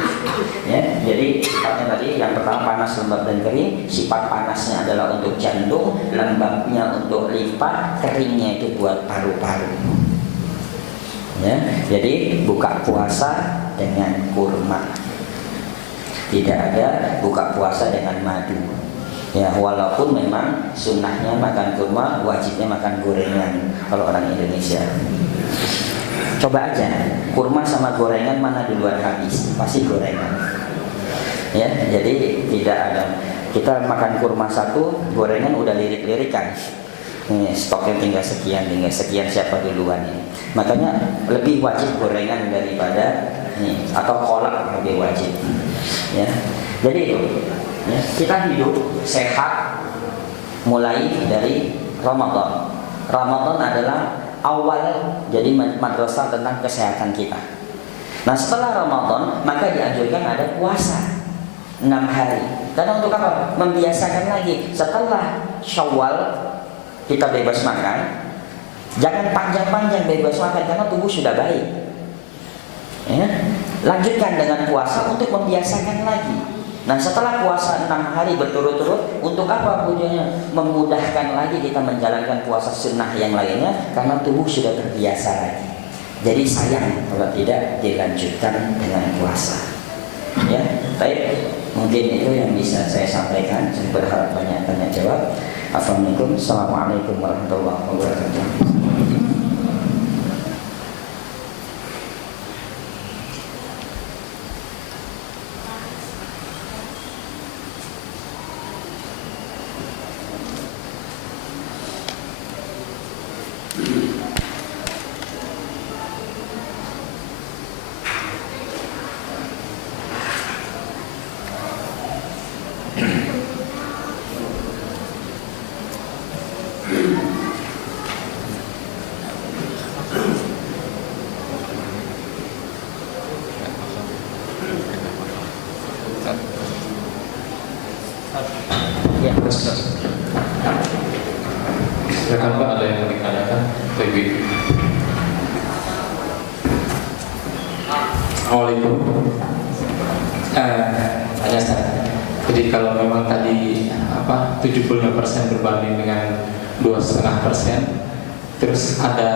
Ya, jadi sifatnya tadi yang pertama panas, lembab dan kering. Sifat panasnya adalah untuk jantung, lembabnya untuk limpa, keringnya itu buat paru-paru. Ya, jadi buka puasa dengan kurma. Tidak ada buka puasa dengan madu. Ya, walaupun memang sunnahnya makan kurma, wajibnya makan gorengan kalau orang Indonesia. Coba aja, kurma sama gorengan mana duluan habis? Pasti gorengan. Ya, jadi tidak ada. Kita makan kurma satu, gorengan udah lirik-lirikan. Nih, stoknya tinggal sekian siapa duluan ini. Makanya lebih wajib gorengan daripada nih, atau kolak lebih wajib. Ya, jadi itu. Ya, kita hidup sehat mulai dari Ramadan. Ramadan adalah awal jadi madrasah tentang kesehatan kita. Nah, setelah Ramadan maka dianjurkan ada puasa 6 hari. Karena untuk apa? Membiasakan lagi. Setelah Syawal kita bebas makan. Jangan panjang-panjang bebas makan karena tubuh sudah baik. Ya, lanjutkan dengan puasa untuk membiasakan lagi. Nah, setelah puasa 6 hari berturut-turut, untuk apa tujuannya? Memudahkan lagi kita menjalankan puasa sunnah yang lainnya karena tubuh sudah terbiasa lagi. Jadi sayang kalau tidak dilanjutkan dengan puasa. Ya, baik. Mungkin itu yang bisa saya sampaikan. Saya berharap banyak tanya jawab. Assalamualaikum warahmatullahi wabarakatuh. Ya, silakan Pak, ada yang mau ditanyakan? Baik. Assalamualaikum. Tanya saya. Jadi kalau memang tadi 75% berbanding dengan 2,5%, terus ada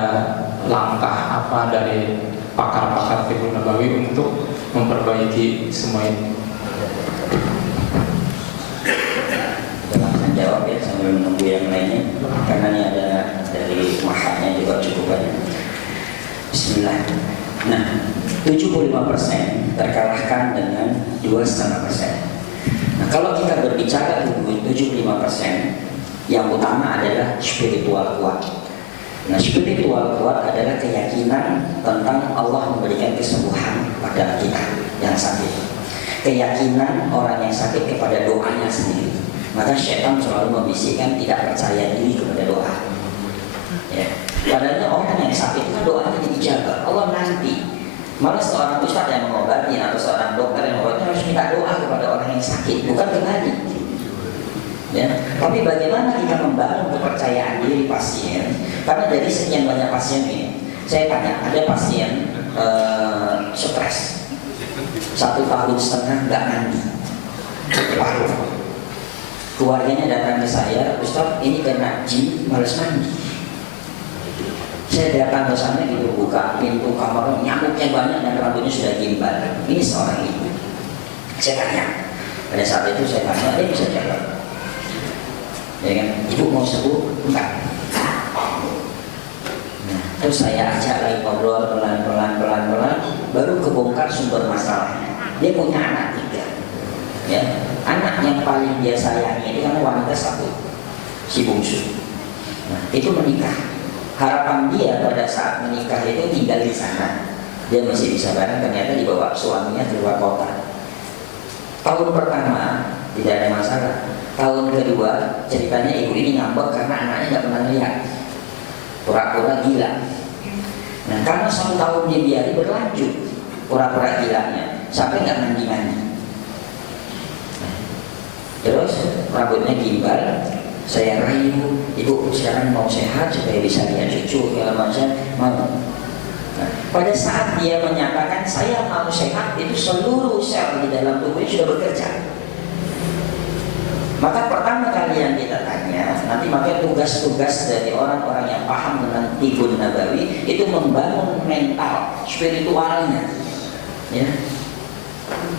langkah apa dari pakar-pakar Fiqh Nabawi untuk memperbaiki semua ini? Jawab ya sambil menunggu yang lainnya karena ini ada dari masanya juga cukup banyak. Bismillah. Nah, 75% terkalahkan dengan 2,5%. kalau kita berbicara 75%, yang utama adalah spiritual kuat. Nah, spiritual kuat adalah keyakinan tentang Allah memberikan kesembuhan pada kita yang sakit. Keyakinan orang yang sakit kepada doanya sendiri. Maka syaitan selalu membisikkan tidak percaya diri kepada doa. Ya. Padahal orang yang sakit itu doanya dijabah. Allah nanti. Malah seorang ustadz yang mengobati atau seorang dokter yang mengobati harus minta doa kepada orang yang sakit, bukan kembali. Ya. Tapi bagaimana kita membangun kepercayaan diri pasien? Karena dari sekian banyak pasien ini, saya tanya, ada pasien stres 1,5 tahun nggak mandi, paru. Keluarganya datang ke saya, Ustaz, ini kena jin, males mandi. Saya datang ke sana gitu, buka pintu kamar, nyamuknya banyak dan rambutnya sudah gimbal. Ini seorang ibu. Saya tanya, pada saat itu saya tanya, dia bisa jawab. Ya kan, ibu mau sembuh? Enggak. Nah, terus saya ajak lagi ngobrol pelan-pelan, baru kebongkar sumber masalahnya. Dia punya anak 3. Ya, anak yang paling dia sayangi itu kan wanita 1, si bungsu. Nah, itu menikah. Harapan dia pada saat menikah itu tinggal di sana. Dia masih bisa bareng, ternyata dibawa suaminya keluar kota. Tahun pertama tidak ada masalah. Tahun kedua ceritanya ibu ini ngambek karena anaknya nggak pernah lihat, pura-pura gila. Nah, karena 1 tahun dia biari berlanjut pura-pura gilanya sampai nggak mandi-mandi. Terus rambutnya gimbal. Saya rayu, ibu sekarang mau sehat supaya bisa lihat cucu, segala macam, mau. Nah, pada saat dia menyatakan saya mau sehat, itu seluruh sel di dalam tubuhnya sudah bekerja. Maka pertama kali yang kita tanya, nanti makanya tugas-tugas dari orang-orang yang paham tentang Tibun Nabawi itu membangun mental, spiritualnya, ya.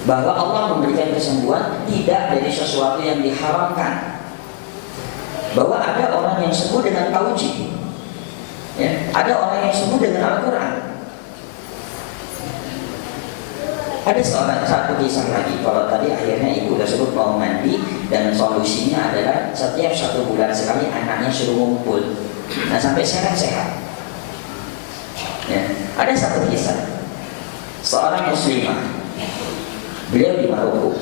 Bahwa Allah memberikan kesembuhan tidak dari sesuatu yang diharamkan. Bahwa ada orang yang sembuh dengan tauhid, ya, ada orang yang sembuh dengan Al-Quran. Ada satu kisah lagi. Kalau tadi akhirnya ibu tersebut mau mandi dan solusinya adalah setiap 1 bulan sekali anaknya suruh ngumpul. Nah, sampai sehat-sehat. Ya, ada satu kisah. Seorang muslimah, beliau di Maroko,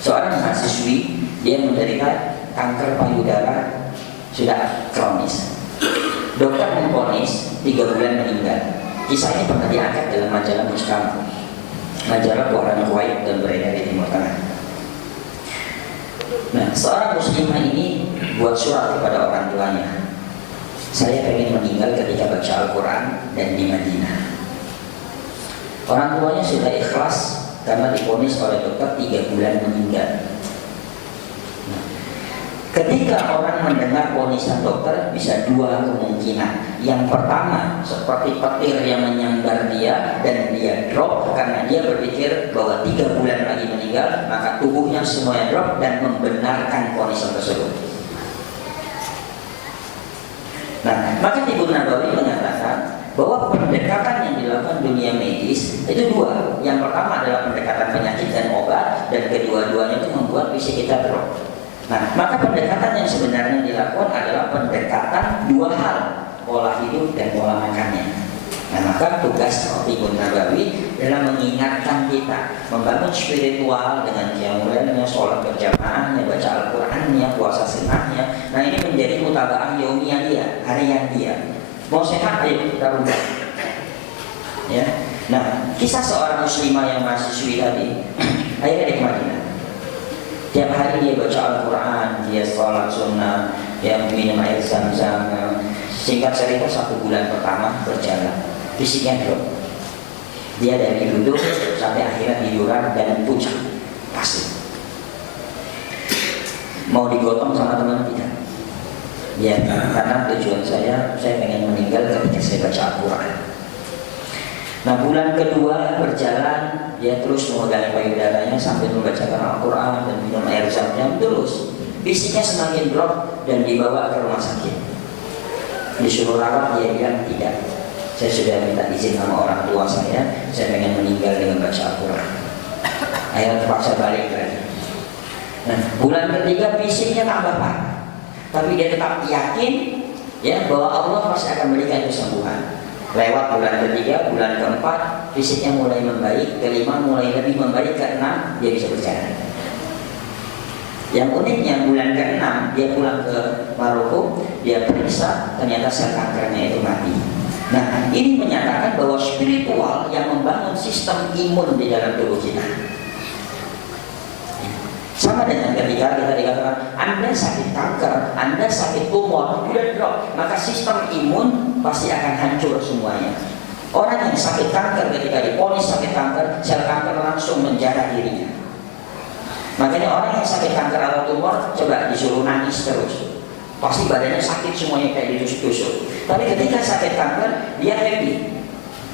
seorang mahasiswi, dia menderita kanker payudara sudah kronis. Dokter memvonis 3 bulan meninggal. Kisah ini pernah diangkat dalam majalah Mujtama, majalah buatan Kuwait dan beredar di Timur Tengah. Nah, seorang muslimah ini buat surat kepada orang tuanya. Saya pengen meninggal ketika baca Al-Quran dan di Madinah. Orang tuanya sudah ikhlas karena divonis oleh dokter 3 bulan meninggal. Ketika orang mendengar vonisan dokter bisa 2 kemungkinan. Yang pertama seperti petir yang menyambar dia dan dia drop karena dia berpikir bahwa 3 bulan lagi meninggal, maka tubuhnya semuanya drop dan membenarkan vonisan tersebut. Nah, maka Tibun Nabawi menyatakan bahwa pendekatan yang dilakukan dunia medis itu 2. Yang pertama adalah pendekatan penyakit dan obat, dan kedua-duanya itu membuat fisik kita drop. Nah, maka pendekatan yang sebenarnya dilakukan adalah pendekatan 2 hal, pola hidup dan pola makannya. Nah, maka tugas Tibun Nabawi adalah mengingatkan kita, membangun spiritual dengan qiyamulailnya, sholat berjamaahnya, baca Al-Qurannya, puasa sunnahnya. Nah, ini menjadi mutabaah yaumiyah dia, harian dia. Mau sehat, ayo kita rubah. Ya. Nah, kisah seorang muslimah yang mahasiswi tadi, akhirnya di Madinah. Tiap hari dia baca Al-Quran, dia sholat sunnah, dia minum air zam-zam. Singkat cerita 1 bulan pertama berjalan, fisiknya drop. Dia dari duduk sampai akhirnya tiduran dan pucat, pasti. Mau digotong sama teman tidak? Ya, karena tujuan saya pengen meninggal ketika saya baca Al-Quran. Nah, bulan kedua berjalan, dia terus memegang payudaranya sambil membacakan Al-Quran dan minum air zam-zam terus. Fisiknya semakin drop dan dibawa ke rumah sakit. Disuruh rawat, dia bilang tidak. Saya sudah minta izin sama orang tua saya pengen meninggal dengan baca Al-Quran. Akhirnya terpaksa balik lagi. Nah, bulan ketiga fisiknya tambah parah, tapi dia tetap yakin ya bahwa Allah pasti akan berikan kesembuhan. Lewat bulan ketiga, bulan keempat fisiknya mulai membaik, kelima mulai lebih membaik, keenam dia bisa berjalan. Yang uniknya bulan ke-6 dia pulang ke Maroko, dia periksa ternyata sel kankernya itu mati. Nah, ini menyatakan bahwa spiritual yang membangun sistem imun di dalam tubuh kita. Sama dengan ketika kita dikatakan Anda sakit kanker, Anda sakit tumor, udah drop, maka sistem imun pasti akan hancur semuanya. Orang yang sakit kanker ketika diponis sakit kanker, sel kanker langsung menjarah dirinya. Makanya orang yang sakit kanker atau tumor coba disuruh nangis terus, pasti badannya sakit semuanya kayak ditusuk-tusuk. Tapi ketika sakit kanker dia happy,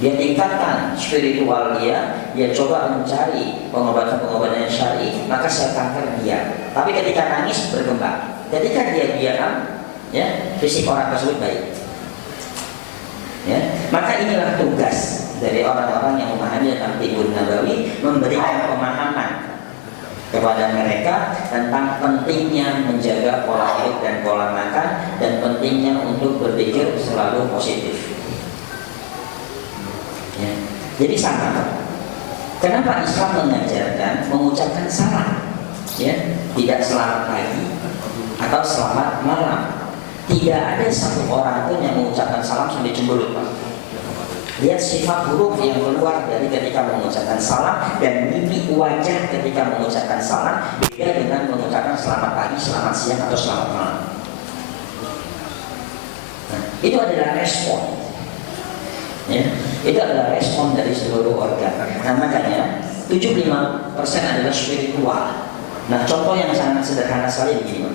dia tingkatkan spiritual dia coba mencari pengobatan-pengobatan yang syar'i, maka sel kanker dia. Tapi ketika nangis berkembang, ketika dia diam, ya fisik orang tersebut baik. Ya, maka inilah tugas dari orang-orang yang memahami tentang Tibbun Nabawi, memberikan pemahaman kepada mereka tentang pentingnya menjaga pola hidup dan pola makan, dan pentingnya untuk berpikir selalu positif. Ya. Jadi sama. Kenapa Islam mengajarkan mengucapkan salam? Ya, tidak selamat pagi atau selamat malam. Tidak ada satu orang pun yang mengucapkan salam sampai cemberut, Pak. Lihat sifat buruk yang keluar dari ketika mengucapkan salam, dan mimik wajah ketika mengucapkan salam beda dengan mengucapkan selamat pagi, selamat siang, atau selamat malam. Nah, itu adalah respon. Ya, itu adalah respon dari seluruh organ. Nah, makanya 75% adalah spiritual. Nah, contoh yang sangat sederhana sekali begini, Pak.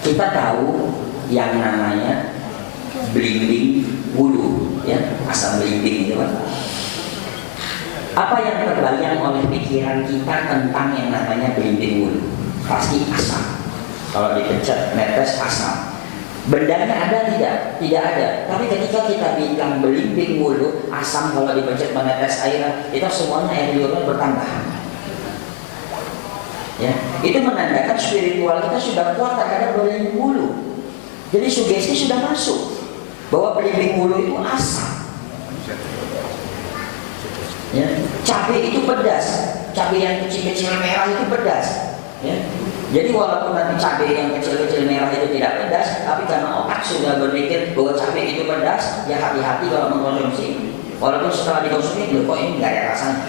Kita tahu yang namanya belimbing wudhu, ya, asam belimbing itu kan. Apa yang terbayang oleh pikiran kita tentang yang namanya belimbing wudhu? Pasti asam. Kalau dipencet netes asam. Bendanya ada tidak? Tidak ada. Tapi ketika kita bilang belimbing wudhu, asam kalau dipencet menetes air, itu semuanya air liurnya bertambah. Ya, itu menandakan spiritual kita sudah kuat terhadap belimbing wudhu. Jadi sugesti sudah masuk bahwa belimbing wudhu itu asam. Ya, cabai itu pedas, cabai yang kecil-kecil merah itu pedas. Ya. Jadi walaupun nanti cabai yang kecil-kecil merah itu tidak pedas, tapi karena otak sudah berpikir bahwa cabai itu pedas, ya hati-hati kalau mengkonsumsi. Walaupun setelah dikonsumsi, loh kok ini nggak ada rasanya.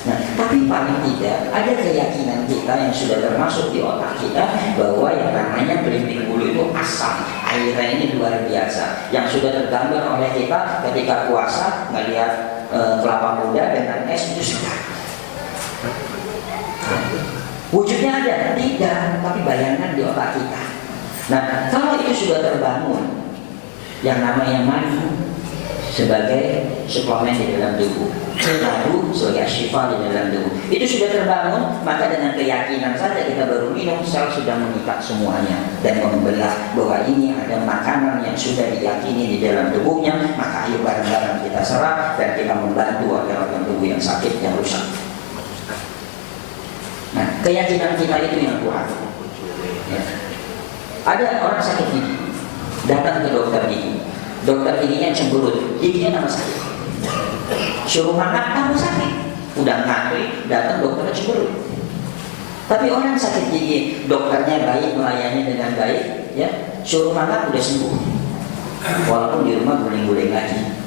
Nah, tapi paling tidak ada keyakinan kita yang sudah termasuk di otak kita bahwa yang namanya belimbing wudhu itu asam, airnya ini luar biasa, yang sudah tergambar oleh kita ketika puasa melihat kelapa muda dengan es itu segar. Wujudnya ada? Tidak, tapi bayangan di otak kita. Nah, kalau itu sudah terbangun, yang namanya madu sebagai suplemen di dalam tubuh, madu sebagai syifa di dalam tubuh, itu sudah terbangun, maka dengan keyakinan saja kita baru minum, sel sudah mengikat semuanya dan membelah bahwa ini ada makanan yang sudah diyakini di dalam tubuhnya, maka ayo bareng-bareng kita serap dan kita membantu agar organ tubuh yang sakit, yang rusak. Nah, keyakinan kita itu yang kuat. Ya. Ada orang sakit gigi, datang ke dokter gigi. Dokter giginya cemberut, giginya tambah sakit. Suruh makan tambah sakit. Udah ngantri, datang dokternya cemberut. Tapi orang sakit gigi, dokternya baik, melayani dengan baik, ya, suruh makan udah sembuh. Walaupun di rumah guling-guling lagi.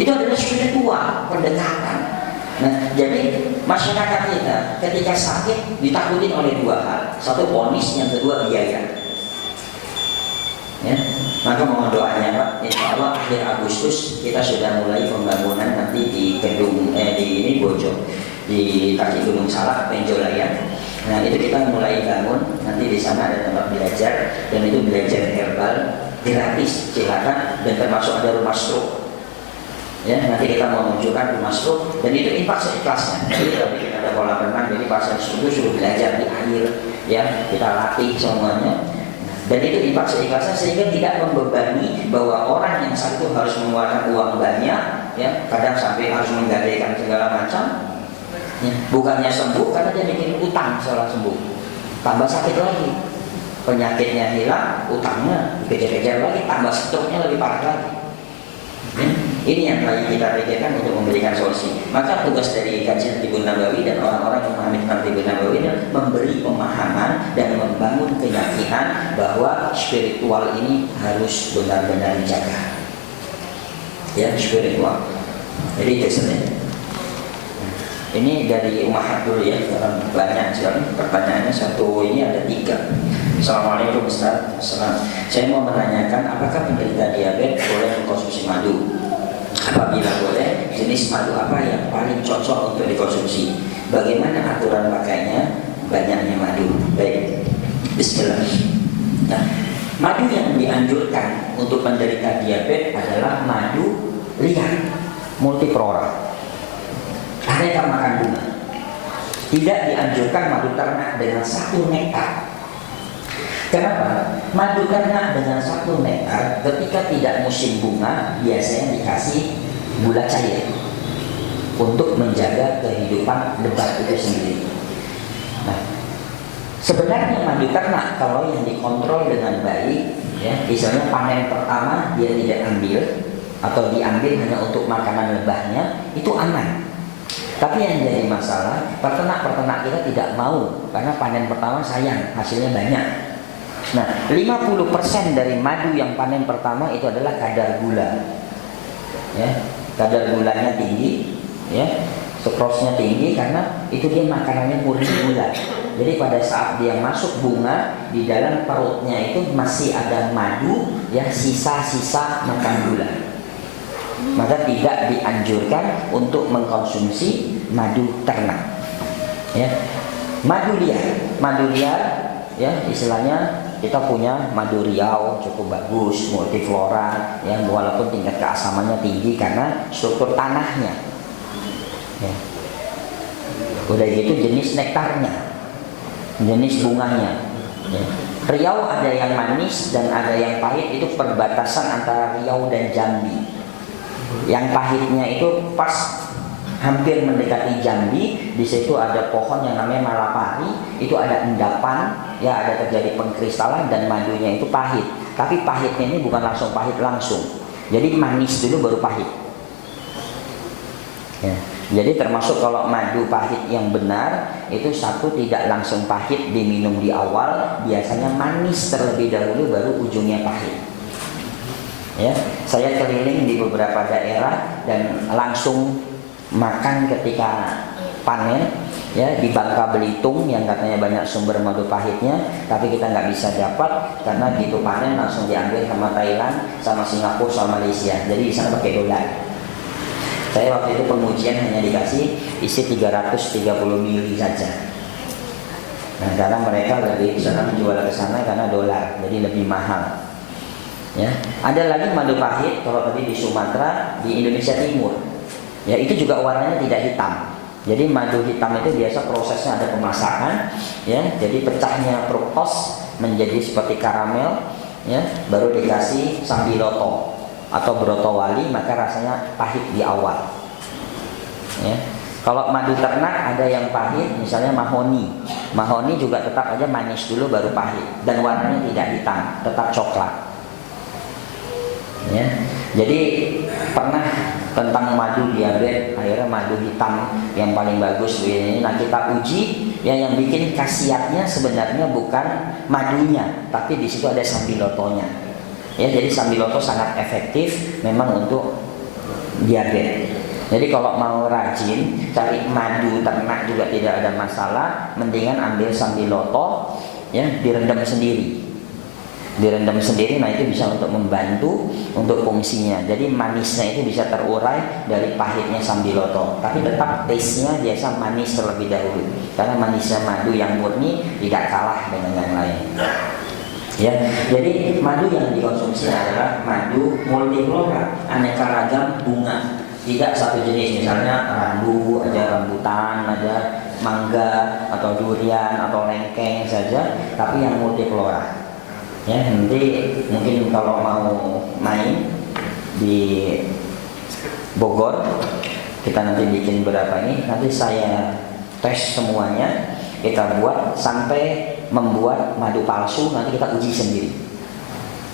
Itu adalah spiritual, pendekatan. Nah, jadi masyarakat kita ketika sakit ditakutin oleh dua hal. Satu ponis, yang kedua biaya. Ya, maka mohon doanya Pak, insya Allah akhir Agustus kita sudah mulai pembangunan nanti di gedung di ini Bojong, di kaki Gunung Salak, Penjolaya. Nah, itu kita mulai bangun, nanti di sana ada tempat belajar, dan itu belajar herbal gratis, silakan, dan termasuk ada rumah stroke. Ya, nanti kita mau menunjukkan rumah stroke, dan itu infak seikhlasnya. Jadi kita bikin ada kolam renang, jadi pasien itu suruh belajar di air, ya, kita latih semuanya. Dan itu infak seikhlasnya sehingga tidak membebani bahwa orang yang sakit itu harus mengeluarkan uang banyak, ya, kadang sampai harus menggadaikan segala macam. Ya, bukannya sembuh karena dia bikin utang setelah sembuh, tambah sakit lagi. Penyakitnya hilang, utangnya dikejar-kejar lagi, tambah struknya lebih parah lagi. Ya, ini yang lagi kita pikirkan untuk memberikan solusi. Maka tugas dari kajian Tibun Nabawi dan orang-orang yang memahami tentang Tibun Nabawi adalah memberi pemahaman dan membangun keyakinan bahwa spiritual ini harus benar-benar dijaga. Ya, spiritual. Jadi itu sebenarnya. Ini dari Umahat dulu ya, karena banyak sekali pertanyaannya. Satu ini ada 3. Assalamualaikum Ustaz. Saya mau menanyakan apakah penderita diabetes boleh mengkonsumsi madu? Apabila boleh, jenis madu apa yang paling cocok untuk dikonsumsi? Bagaimana aturan pakainya? Banyaknya madu. Baik, bismillah. Nah, madu yang dianjurkan untuk penderita diabetes adalah madu liar, multiflora. Aneka makan bunga. Tidak dianjurkan madu ternak dengan 1 nektar. Kenapa? Madu ternak dengan 1 nektar ketika tidak musim bunga biasanya dikasih gula cair untuk menjaga kehidupan lebah itu sendiri. Nah, sebenarnya madu ternak kalau yang dikontrol dengan baik, ya, misalnya panen pertama dia tidak ambil atau diambil hanya untuk makanan lebahnya, itu aman. Tapi yang jadi masalah, peternak-peternak kita tidak mau karena panen pertama sayang, hasilnya banyak. Nah, 50% dari madu yang panen pertama itu adalah kadar gula. Ya, kadar gulanya tinggi, ya. Sukrosnya tinggi karena itu dia makanannya murni gula. Jadi pada saat dia masuk bunga, di dalam perutnya itu masih ada madu, ya, sisa-sisa makan gula. Maka tidak dianjurkan untuk mengkonsumsi madu ternak. Ya. Madu liar, ya, istilahnya kita punya madu Riau cukup bagus, multiflora, ya, walaupun tingkat keasamannya tinggi karena struktur tanahnya. Ya. Udah gitu jenis nektarnya, jenis bunganya. Ya. Riau ada yang manis dan ada yang pahit, itu perbatasan antara Riau dan Jambi. Yang pahitnya itu pas hampir mendekati Jambi, di situ ada pohon yang namanya malapari, itu ada endapan, ya, ada terjadi pengkristalan dan madunya itu pahit. Tapi pahitnya ini bukan langsung pahit langsung. Jadi manis dulu baru pahit. Ya. Jadi termasuk kalau madu pahit yang benar itu satu tidak langsung pahit diminum di awal, biasanya manis terlebih dahulu baru ujungnya pahit. Ya, saya keliling di beberapa daerah dan langsung makan ketika panen, ya, di Bangka Belitung yang katanya banyak sumber madu pahitnya, tapi kita nggak bisa dapat karena gitu panen langsung diambil sama Thailand, sama Singapura, sama Malaysia. Jadi di sana pakai dolar. Saya waktu itu pengujian hanya dikasih isi 330 mili saja. Nah, karena mereka lebih sana menjual ke sana karena dolar, jadi lebih mahal. Ya, ada lagi madu pahit kalau tadi di Sumatera, di Indonesia Timur. Ya, itu juga warnanya tidak hitam. Jadi madu hitam itu biasa prosesnya ada pemasakan, ya. Jadi pecahnya fruktos menjadi seperti karamel, ya, baru dikasih sambiloto atau brotowali, maka rasanya pahit di awal. Ya. Kalau madu ternak ada yang pahit, misalnya mahoni. Mahoni juga tetap aja manis dulu baru pahit dan warnanya tidak hitam, tetap coklat. Ya, jadi pernah tentang madu diabetes, akhirnya madu hitam yang paling bagus ini. Nah, kita uji, ya, yang bikin khasiatnya sebenarnya bukan madunya, tapi di situ ada sambilotonya. Ya, jadi sambiloto sangat efektif memang untuk diabetes. Jadi kalau mau rajin cari madu ternak juga tidak ada masalah, mendingan ambil sambiloto, ya, direndam sendiri. Nah itu bisa untuk membantu untuk fungsinya. Jadi manisnya itu bisa terurai dari pahitnya sambiloto, tapi tetap taste-nya biasa manis terlebih dahulu karena manisnya madu yang murni tidak kalah dengan yang lain. Ya, jadi madu yang dikonsumsi adalah madu multiflora, aneka ragam bunga, tidak satu jenis. Misalnya rambu, ada rambutan, ada mangga atau durian atau lengkeng saja, tapi yang multiflora. Ya, nanti mungkin kalau mau main di Bogor, kita nanti bikin berapa ini, nanti saya tes semuanya, kita buat sampai membuat madu palsu, nanti kita uji sendiri.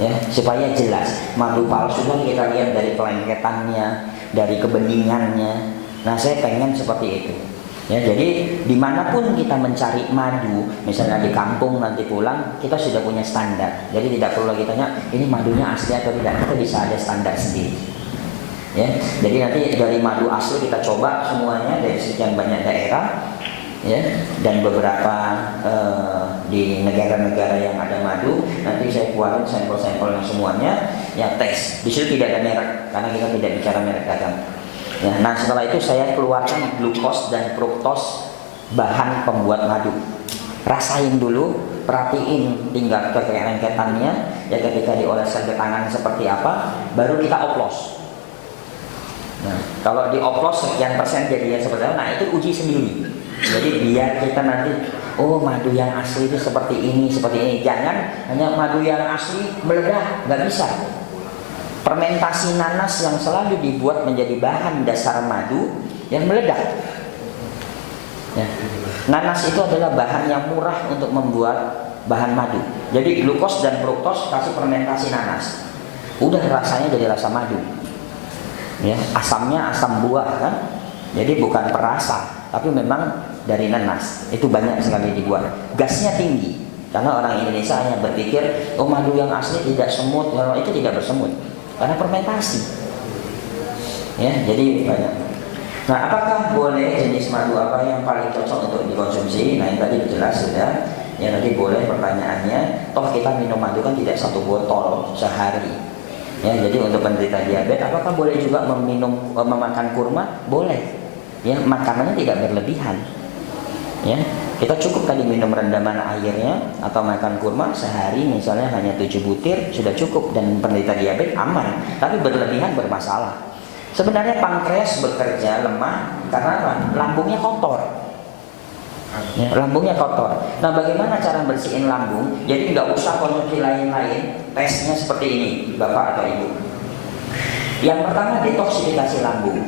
Ya, supaya jelas madu palsu kan kita lihat dari kelengketannya, dari kebeningannya. Nah, saya pengen seperti itu. Ya, jadi dimanapun kita mencari madu, misalnya di kampung nanti pulang, kita sudah punya standar. Jadi tidak perlu lagi tanya ini madunya asli atau tidak, kita bisa ada standar sendiri. Ya, jadi nanti dari madu asli kita coba semuanya dari sekian banyak daerah, ya, dan beberapa di negara-negara yang ada madu, nanti saya keluarin sampel-sampelnya semuanya, ya tes. Di situ tidak ada merek, karena kita tidak bicara merek dagang. Ya, nah setelah itu saya keluarkan glukos dan fruktos bahan pembuat madu. Rasain dulu, perhatiin tinggal kelengketannya, ya ketika dioleskan ke tangan seperti apa, baru kita oplos. Nah, kalau dioplos sekian persen jadinya seperti apa, nah itu uji sendiri. Jadi biar kita nanti, oh madu yang asli itu seperti ini. Jangan hanya madu yang asli meledak, nggak bisa. Fermentasi nanas yang selalu dibuat menjadi bahan dasar madu yang meledak. Ya. Nanas itu adalah bahan yang murah untuk membuat bahan madu. Jadi glukos dan fruktos kasih fermentasi nanas, udah rasanya jadi rasa madu. Ya, asamnya asam buah kan, jadi bukan perasa, tapi memang dari nanas. Itu banyak sekali dibuat. Gasnya tinggi, karena orang Indonesia hanya berpikir, oh madu yang asli tidak semut. Kalau itu tidak bersemut, karena fermentasi. Ya, jadi banyak. Nah, apakah boleh jenis madu apa yang paling cocok untuk dikonsumsi? Nah, yang tadi jelas sudah. Ya, nanti boleh pertanyaannya. Toh kita minum madu kan tidak satu botol sehari. Ya, jadi untuk penderita diabetes, apakah boleh juga memakan kurma? Boleh. Ya, makanannya tidak berlebihan. Ya, kita cukup tadi minum rendaman airnya atau makan kurma sehari misalnya hanya 7 butir sudah cukup, dan penderita diabetes aman. Tapi berlebihan bermasalah. Sebenarnya pankreas bekerja lemah karena apa? Lambungnya kotor. Ya, lambungnya kotor. Nah, bagaimana cara bersihin lambung? Jadi nggak usah konsumsi lain-lain. Tesnya seperti ini, Bapak atau Ibu. Yang pertama, detoksifikasi lambung.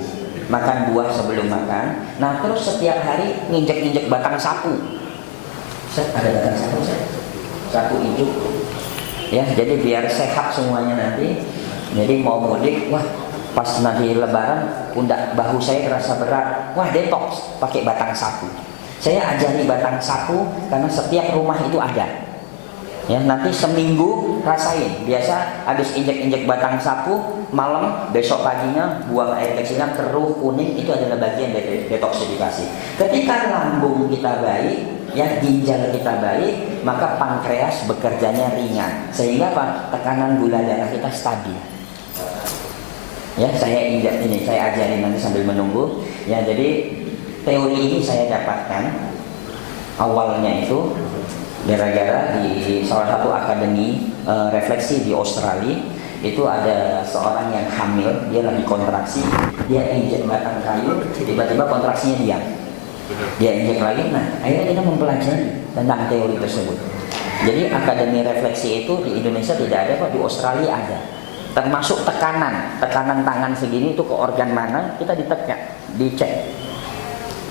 Makan buah sebelum makan. Nah, terus setiap hari nginjek-nginjek batang sapu. Ada batang sapu, sapu hijau. Ya, jadi biar sehat semuanya nanti. Jadi mau mudik, wah pas nanti lebaran pundak bahu saya terasa berat. Wah, detox pakai batang sapu. Saya ajari batang sapu karena setiap rumah itu ada. Ya, nanti seminggu rasain. Biasa habis injek-injek batang sapu, malam besok paginya buang air kecilnya keruh kuning, itu adalah bagian dari detoksifikasi. Ketika lambung kita baik, ya ginjal kita baik, maka pankreas bekerjanya ringan. Sehingga apa? Tekanan gula darah kita stabil. Ya, saya injak ini, saya ajarin nanti sambil menunggu. Ya, jadi teori ini saya dapatkan awalnya itu gara-gara di salah satu akademi refleksi di Australia. Itu ada seorang yang hamil, dia lagi kontraksi, dia injek batang kayu, tiba-tiba kontraksinya diam. Dia injek lagi, nah akhirnya kita mempelajari tentang teori tersebut. Jadi akademi refleksi itu di Indonesia tidak ada, kok di Australia ada. Termasuk tekanan tangan segini itu ke organ mana, kita ditekan, dicek.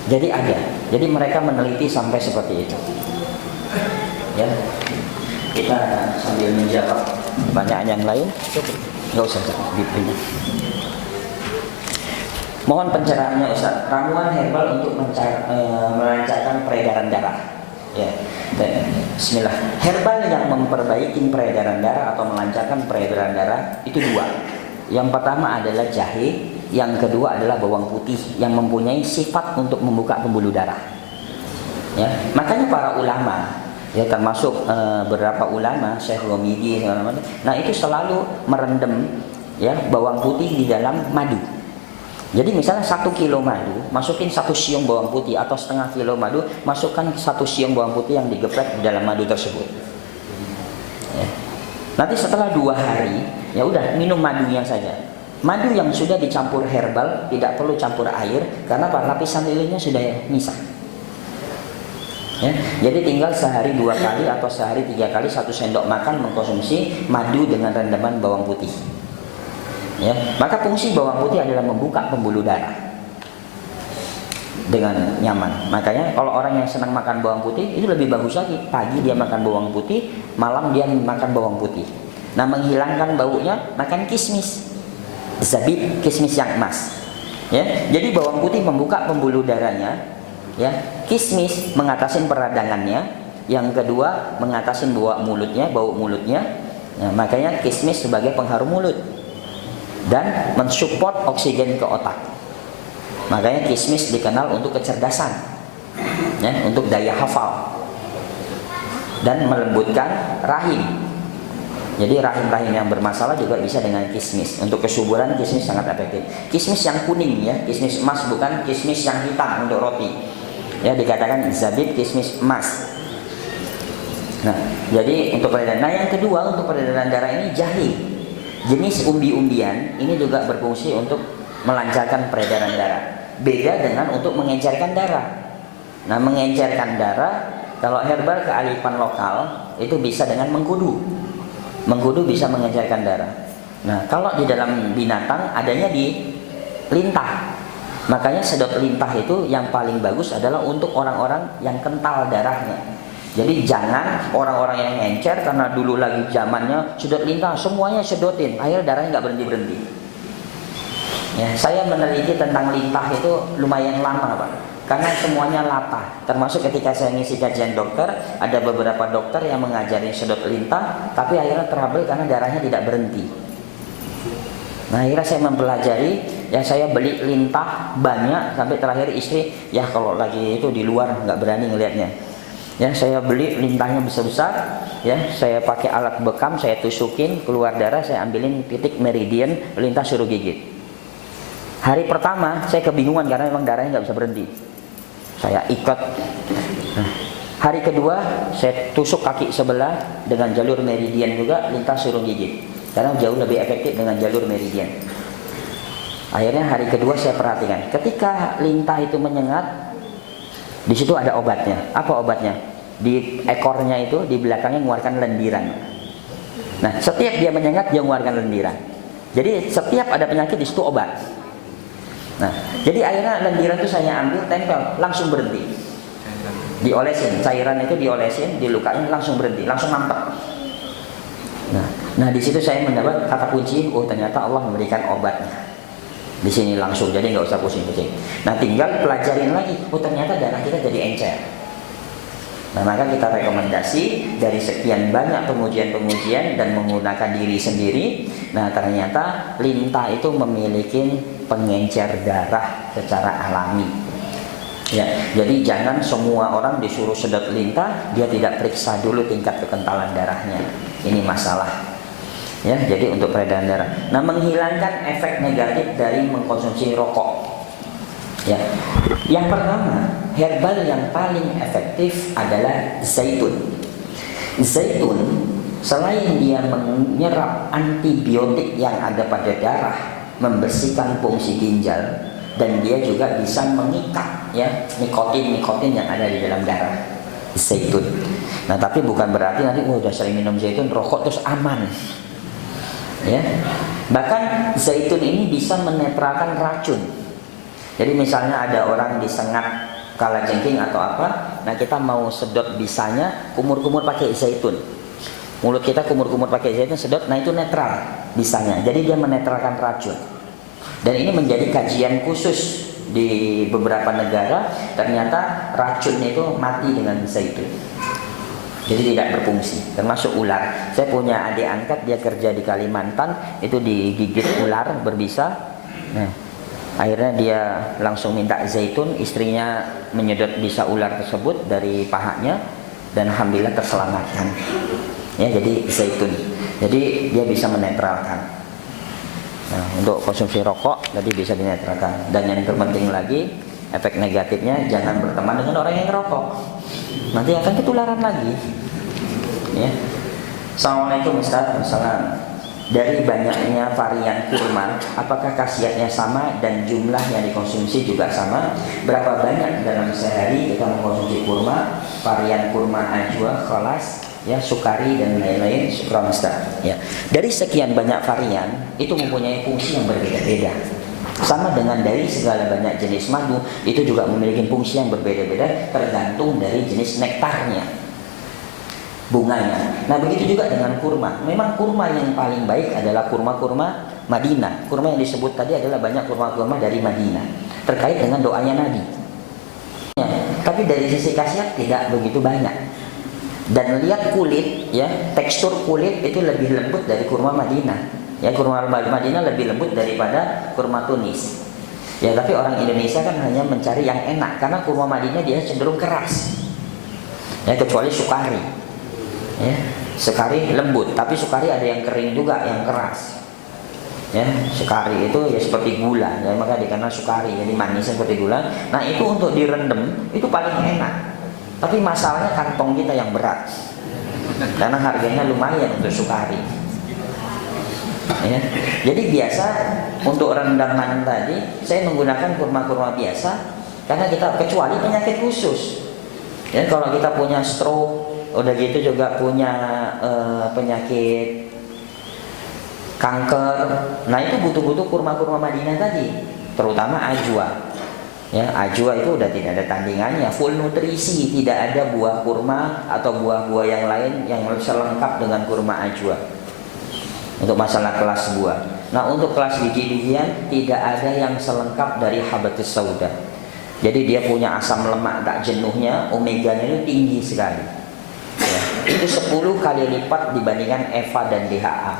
Jadi ada. Jadi mereka meneliti sampai seperti itu. Ya, kita sambil menjawab pertanyaan yang lain. Nggak usah, dipilih. Mohon pencerahannya Ustaz. Ramuan herbal untuk melancarkan peredaran darah. Ya, Bismillah. Herbal yang memperbaiki peredaran darah atau melancarkan peredaran darah itu dua. Yang pertama adalah jahe. Yang kedua adalah bawang putih yang mempunyai sifat untuk membuka pembuluh darah. Ya, makanya para ulama, ya termasuk beberapa ulama, Syekh Romidi, nah itu selalu merendam ya bawang putih di dalam madu. Jadi misalnya 1 kilo madu, masukin 1 siung bawang putih, atau setengah kilo madu, masukkan 1 siung bawang putih yang digeprek di dalam madu tersebut. Ya. Nanti setelah 2 hari, ya udah minum madunya saja. Madu yang sudah dicampur herbal tidak perlu campur air karena lapisan lilinnya sudah misah. Ya, jadi tinggal sehari 2 kali atau sehari 3 kali 1 sendok makan mengkonsumsi madu dengan rendaman bawang putih. Ya, maka fungsi bawang putih adalah membuka pembuluh darah. dengan nyaman. Makanya kalau orang yang senang makan bawang putih itu lebih bagus lagi. Pagi dia makan bawang putih, malam dia makan bawang putih. Nah, menghilangkan baunya makan kismis, zabib, kismis yang emas. Ya, jadi bawang putih membuka pembuluh darahnya, ya. Kismis mengatasi peradangannya. Yang kedua mengatasi bau mulutnya. Nah, makanya kismis sebagai pengharum mulut dan mensupport oksigen ke otak. Makanya kismis dikenal untuk kecerdasan, ya, untuk daya hafal dan melembutkan rahim. Jadi rahim-rahim yang bermasalah juga bisa dengan kismis. Untuk kesuburan kismis sangat efektif. Kismis yang kuning, ya, kismis emas, bukan kismis yang hitam untuk roti. Ya, dikatakan zabib kismis emas. Nah, jadi untuk peredaran. Nah, yang kedua untuk peredaran darah ini jahe. Jenis umbi-umbian ini juga berfungsi untuk melancarkan peredaran darah. Beda dengan untuk mengencerkan darah. Nah, mengencerkan darah kalau herbal kearifan lokal itu bisa dengan mengkudu. Mengkudu bisa mengencerkan darah. Nah, kalau di dalam binatang adanya di lintah. Makanya sedot lintah itu yang paling bagus adalah untuk orang-orang yang kental darahnya. Jadi jangan orang-orang yang encer, karena dulu lagi zamannya sedot lintah, semuanya sedotin, akhirnya darahnya nggak berhenti-berhenti. Ya, saya meneliti tentang lintah itu lumayan lama, Pak. Karena semuanya latah. Termasuk ketika saya ngisi kajian dokter, ada beberapa dokter yang mengajari sedot lintah, tapi akhirnya trouble karena darahnya tidak berhenti. Nah, akhirnya saya mempelajari, ya saya beli lintah banyak, sampai terakhir istri, ya kalau lagi itu di luar nggak berani ngelihatnya. Ya, saya beli lintahnya besar-besar, ya saya pakai alat bekam, saya tusukin keluar darah, saya ambilin titik meridian, lintah suruh gigit. Hari pertama saya kebingungan karena memang darahnya nggak bisa berhenti. Saya ikat. Nah, hari kedua saya tusuk kaki sebelah dengan jalur meridian juga, lintah suruh gigit. Karena jauh lebih efektif dengan jalur meridian. Akhirnya hari kedua saya perhatikan, ketika lintah itu menyengat, di situ ada obatnya. Apa obatnya? Di ekornya itu, di belakangnya mengeluarkan lendiran. Nah, setiap dia menyengat dia mengeluarkan lendiran. Jadi setiap ada penyakit di situ obat. Nah, jadi akhirnya lendiran itu saya ambil, tempel, langsung berhenti. Diolesin, cairan itu diolesin, dilukain, langsung berhenti, langsung mantap. Nah di situ saya mendapat kata kunci, oh ternyata Allah memberikan obatnya. Di sini langsung, jadi nggak usah pusing-pusing. Nah, tinggal pelajarin lagi, oh ternyata darah kita jadi encer. Nah, maka kita rekomendasi dari sekian banyak pengujian-pengujian dan menggunakan diri sendiri. Nah, ternyata lintah itu memiliki pengencer darah secara alami. Ya, jadi jangan semua orang disuruh sedot lintah, dia tidak periksa dulu tingkat kekentalan darahnya. Ini masalah. Ya, jadi untuk peredaran darah. Nah, menghilangkan efek negatif dari mengkonsumsi rokok. Ya, yang pertama, herbal yang paling efektif adalah zaitun. Zaitun selain dia menyerap antibiotik yang ada pada darah, membersihkan fungsi ginjal, dan dia juga bisa mengikat ya nikotin yang ada di dalam darah. Zaitun. Nah, tapi bukan berarti nanti udah sering minum zaitun rokok terus aman. Ya. Bahkan zaitun ini bisa menetralkan racun. Jadi misalnya ada orang disengat kalajengking atau apa, nah kita mau sedot bisanya kumur-kumur pakai zaitun. Mulut kita kumur-kumur pakai zaitun, sedot, nah itu netral bisanya. Jadi dia menetralkan racun. Dan ini menjadi kajian khusus di beberapa negara, ternyata racun itu mati dengan zaitun. Jadi tidak berfungsi, termasuk ular. Saya punya adik angkat, dia kerja di Kalimantan, itu digigit ular berbisa. Nah, akhirnya dia langsung minta zaitun, istrinya menyedot bisa ular tersebut dari pahanya, dan alhamdulillah terselamatkan. Ya, jadi zaitun. Jadi dia bisa menetralkan. Nah, untuk konsumsi rokok tadi bisa dinetralkan. Dan yang terpenting lagi, efek negatifnya jangan berteman dengan orang yang ngerokok. Nanti akan ketularan lagi. Ya. Assalamualaikum Ustaz. Salam. Dari banyaknya varian kurma, apakah khasiatnya sama dan jumlah yang dikonsumsi juga sama? Berapa banyak dalam sehari kita mengkonsumsi kurma? Varian kurma ajwa, khalas, ya, sukari dan lain-lain. Syukran Ustaz. Ya. Dari sekian banyak varian itu mempunyai fungsi yang berbeda-beda. Sama dengan dari segala banyak jenis madu, itu juga memiliki fungsi yang berbeda-beda tergantung dari jenis nektarnya, bunganya. Nah begitu juga dengan kurma. Memang kurma yang paling baik adalah kurma-kurma Madinah. Kurma yang disebut tadi adalah banyak kurma-kurma dari Madinah terkait dengan doanya Nabi. Ya, tapi dari sisi khasiat tidak begitu banyak. Dan lihat kulit, ya, tekstur kulit itu lebih lembut dari kurma Madinah. Ya, kurma Madinah lebih lembut daripada kurma Tunis. Ya, tapi orang Indonesia kan hanya mencari yang enak karena kurma Madinah dia cenderung keras. Ya, kecuali Sukari. Ya, Sukari lembut, tapi Sukari ada yang kering juga, yang keras. Ya, Sukari itu ya seperti gula, ya, maka dikenal Sukari, jadi manisnya seperti gula. Nah, itu untuk direndam itu paling enak. Tapi masalahnya kantong kita yang berat. Karena harganya lumayan untuk Sukari. Ya. Jadi biasa untuk rendaman tadi saya menggunakan kurma-kurma biasa karena kita kecuali penyakit khusus. Ya, kalau kita punya stroke, udah gitu juga punya penyakit kanker, nah itu butuh-butuh kurma-kurma Madinah tadi, terutama ajwa. Ya, ajwa itu udah tidak ada tandingannya, full nutrisi, tidak ada buah kurma atau buah-buah yang lain yang selengkap dengan kurma ajwa. Untuk masalah kelas buah. Nah, untuk kelas biji-bijian tidak ada yang selengkap dari habatus sauda. Jadi dia punya asam lemak tak jenuhnya, omeganya itu tinggi sekali. Ya, itu 10 kali lipat dibandingkan EVA dan DHA.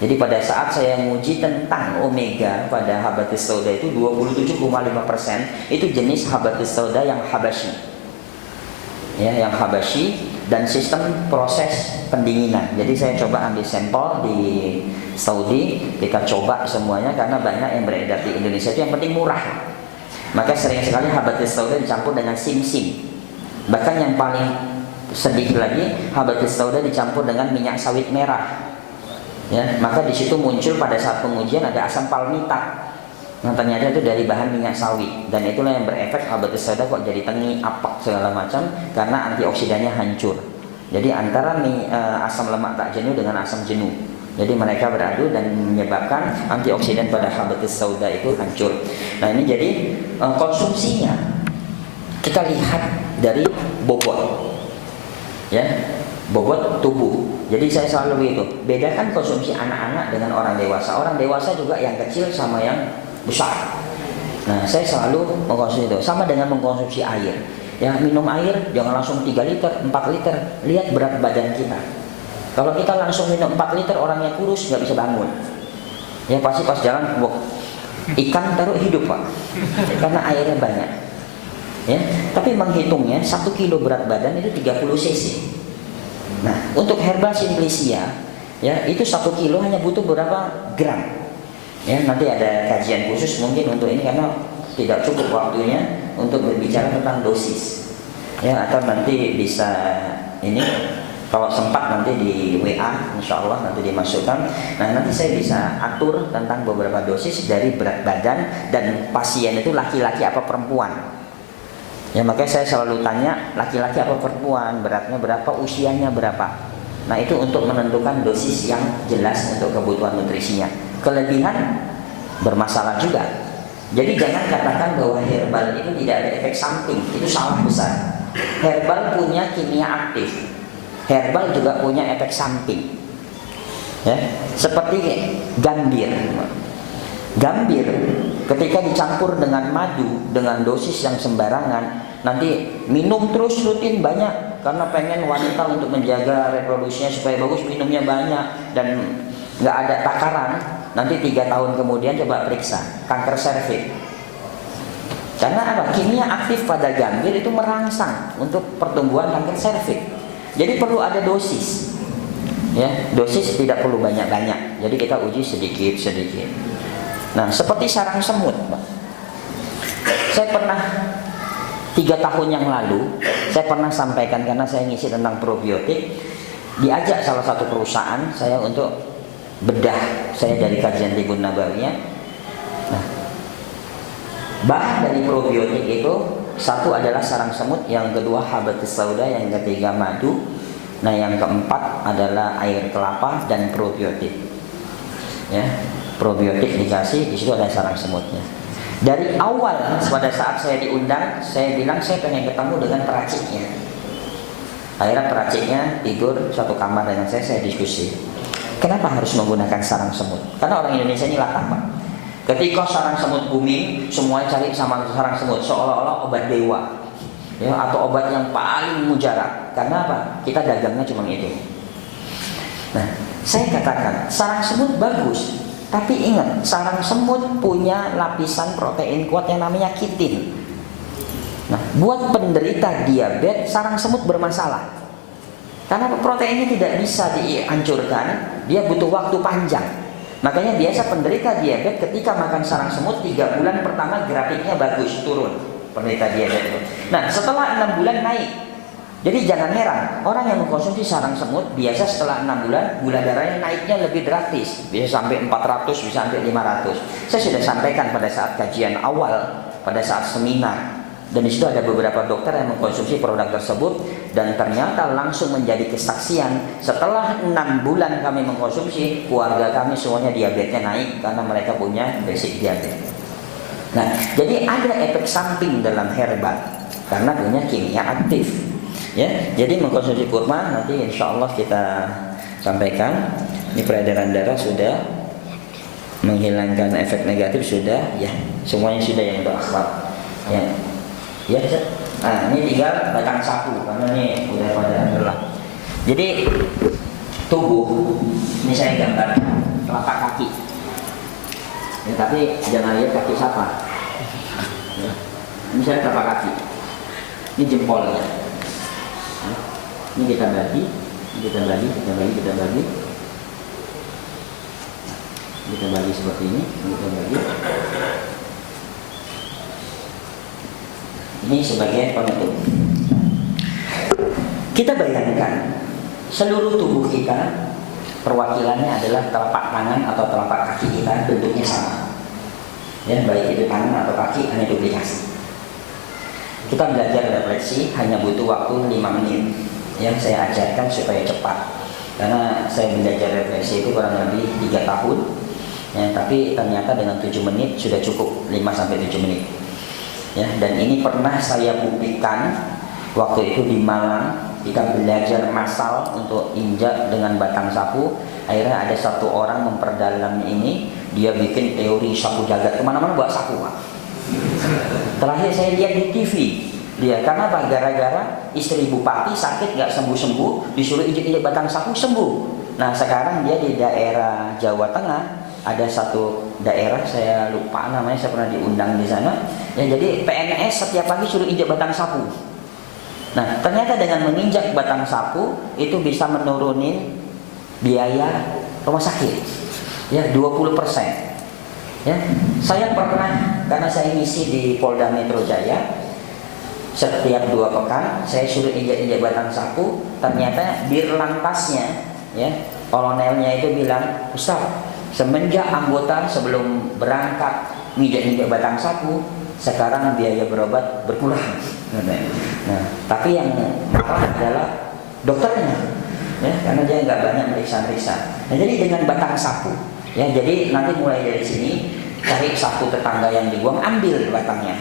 Jadi pada saat saya menguji tentang omega pada habatus sauda itu 27,5% itu jenis habatus sauda yang Habashi. Ya, yang Habashi dan sistem proses pendinginan. Jadi saya coba ambil sampel di Saudi, kita coba semuanya karena banyak yang beredar di Indonesia itu yang penting murah. Maka sering sekali habatus sauda dicampur dengan simsim. Bahkan yang paling sedih lagi, habatus sauda dicampur dengan minyak sawit merah. Ya, maka di situ muncul pada saat pengujian ada asam palmitat. Nah, ternyata itu dari bahan minyak sawit dan itulah yang berefek habatus sauda kok jadi tengi, apak segala macam karena antioksidannya hancur. Jadi antara asam lemak tak jenuh dengan asam jenuh. Jadi mereka beradu dan menyebabkan antioksidan pada habatus sauda itu hancur. Nah, ini jadi konsumsinya kita lihat dari bobot. Ya, bobot tubuh. Jadi saya selalu begitu, bedakan konsumsi anak-anak dengan orang dewasa. Orang dewasa juga yang kecil sama yang besar. Nah, saya selalu mengkonsumsi itu. Sama dengan mengkonsumsi air. Ya, minum air jangan langsung 3 liter, 4 liter. Lihat berat badan kita. Kalau kita langsung minum 4 liter, orangnya kurus, nggak bisa bangun. Ya, pasti pas jalan, wah, ikan taruh hidup, Pak. Karena airnya banyak. Ya, tapi menghitungnya 1 kilo berat badan itu 30 cc. Nah, untuk herbal simplicia, ya itu 1 kilo hanya butuh berapa gram? Ya, nanti ada kajian khusus mungkin untuk ini karena tidak cukup waktunya untuk berbicara tentang dosis. Ya, atau nanti bisa ini kalau sempat nanti di WA, insya Allah nanti dimasukkan. Nah, nanti saya bisa atur tentang beberapa dosis dari berat badan dan pasien itu laki-laki apa perempuan. Ya, makanya saya selalu tanya laki-laki apa perempuan, beratnya berapa, usianya berapa. Nah, itu untuk menentukan dosis yang jelas untuk kebutuhan nutrisinya. Kelebihan bermasalah juga. Jadi jangan katakan bahwa herbal itu tidak ada efek samping, itu salah besar. Herbal punya kimia aktif. Herbal juga punya efek samping. Ya, seperti gambir. Gambir ketika dicampur dengan madu dengan dosis yang sembarangan, nanti minum terus rutin banyak karena pengen wanita untuk menjaga reproduksinya supaya bagus, minumnya banyak dan nggak ada takaran. Nanti 3 tahun kemudian coba periksa kanker serviks. Karena apa? Kimia aktif pada gambir itu merangsang untuk pertumbuhan kanker serviks. Jadi perlu ada dosis. Ya, dosis tidak perlu banyak-banyak. Jadi kita uji sedikit-sedikit. Nah, seperti sarang semut, Pak. Saya pernah 3 tahun yang lalu, saya pernah sampaikan karena saya ngisi tentang probiotik, diajak salah satu perusahaan saya untuk bedah saya dari kajian Tibbun Nabawiyah. Nah, bahan dari probiotik itu satu adalah sarang semut, yang kedua habatus sauda, yang ketiga madu, nah yang keempat adalah air kelapa dan probiotik. Ya. probiotik dikasih, di situ ada sarang semutnya. Dari awal pada saat saya diundang, saya bilang saya pengen ketemu dengan peraciknya. Akhirnya peraciknya tidur satu kamar dengan saya diskusi. Kenapa harus menggunakan sarang semut? Karena orang Indonesia ini latah, Pak. Ketika sarang semut booming, semuanya cari sama sarang semut, seolah-olah obat dewa, ya, atau obat yang paling mujarab. Karena apa? Kita dagangnya cuma itu. Nah, saya katakan sarang semut bagus, tapi ingat, sarang semut punya lapisan protein kuat yang namanya kitin. Nah, buat penderita diabetes, sarang semut bermasalah. Karena proteinnya tidak bisa dihancurkan, dia butuh waktu panjang. Makanya biasa penderita diabetes ketika makan sarang semut 3 bulan pertama grafiknya bagus, turun penderita diabetes. Nah, setelah 6 bulan naik. Jadi jangan heran, orang yang mengkonsumsi sarang semut biasa setelah 6 bulan gula darahnya naiknya lebih drastis, bisa sampai 400, bisa sampai 500. Saya sudah sampaikan pada saat kajian awal, pada saat seminar, dan di situ ada beberapa dokter yang mengkonsumsi produk tersebut dan ternyata langsung menjadi kesaksian. Setelah 6 bulan kami mengkonsumsi, keluarga kami semuanya diabetesnya naik karena mereka punya basic diabetes. Nah, jadi ada efek samping dalam herbal karena punya kimia aktif. Ya, jadi mengkonsumsi kurma nanti insya Allah kita sampaikan. Ini peredaran darah sudah, menghilangkan efek negatif sudah, ya semuanya sudah yang berakhlak. Ya, ya. Nah, ini tinggal batang sapu karena ini udah pada lelah. Jadi tubuh ini saya gambar telapak kaki. Ya, tapi jangan lihat kaki siapa. Ya. Ini saya telapak kaki. Ini jempolnya. Ini kita bagi, kita bagi seperti ini, kita bagi. Ini sebagai penutup. Kita bayangkan seluruh tubuh kita perwakilannya adalah telapak tangan atau telapak kaki kita bentuknya sama. Ya, baik itu tangan atau kaki hanya duplikasi. Kita belajar refleksi hanya butuh waktu 5 menit. Yang saya ajarkan supaya cepat, karena saya belajar refleksi itu kurang lebih 3 tahun, ya, tapi ternyata dengan 7 menit sudah cukup, 5-7 menit, ya. Dan ini pernah saya buktikan waktu itu di Malang. Kita belajar massal untuk injak dengan batang sapu. Akhirnya ada satu orang memperdalam ini, dia bikin teori sapu jagat, kemana-mana bawa sapu, Pak. Terakhir saya lihat di TV dia, karena apa? Gara-gara istri bupati sakit gak sembuh-sembuh, disuruh injek-injek batang sapu sembuh. Nah sekarang dia di daerah Jawa Tengah, ada satu daerah saya lupa namanya, saya pernah diundang di sana. Ya, jadi PNS setiap pagi suruh injek batang sapu. Nah ternyata dengan menginjak batang sapu itu bisa menurunin biaya rumah sakit, ya 20%. Ya, saya pernah, karena saya ngisi di Polda Metro Jaya. Setiap 2 pekan saya suruh injak-injak batang sapu. Ternyata dirlantasnya, ya, kolonelnya itu bilang, Ustaz, semenjak anggota sebelum berangkat injak-injak batang sapu, sekarang biaya berobat berkurang. Nah, tapi yang marah adalah dokternya, ya, karena dia nggak banyak meriksa-meriksa. Nah, jadi dengan batang sapu, ya, jadi nanti mulai dari sini cari sapu tetangga yang dibuang, ambil batangnya,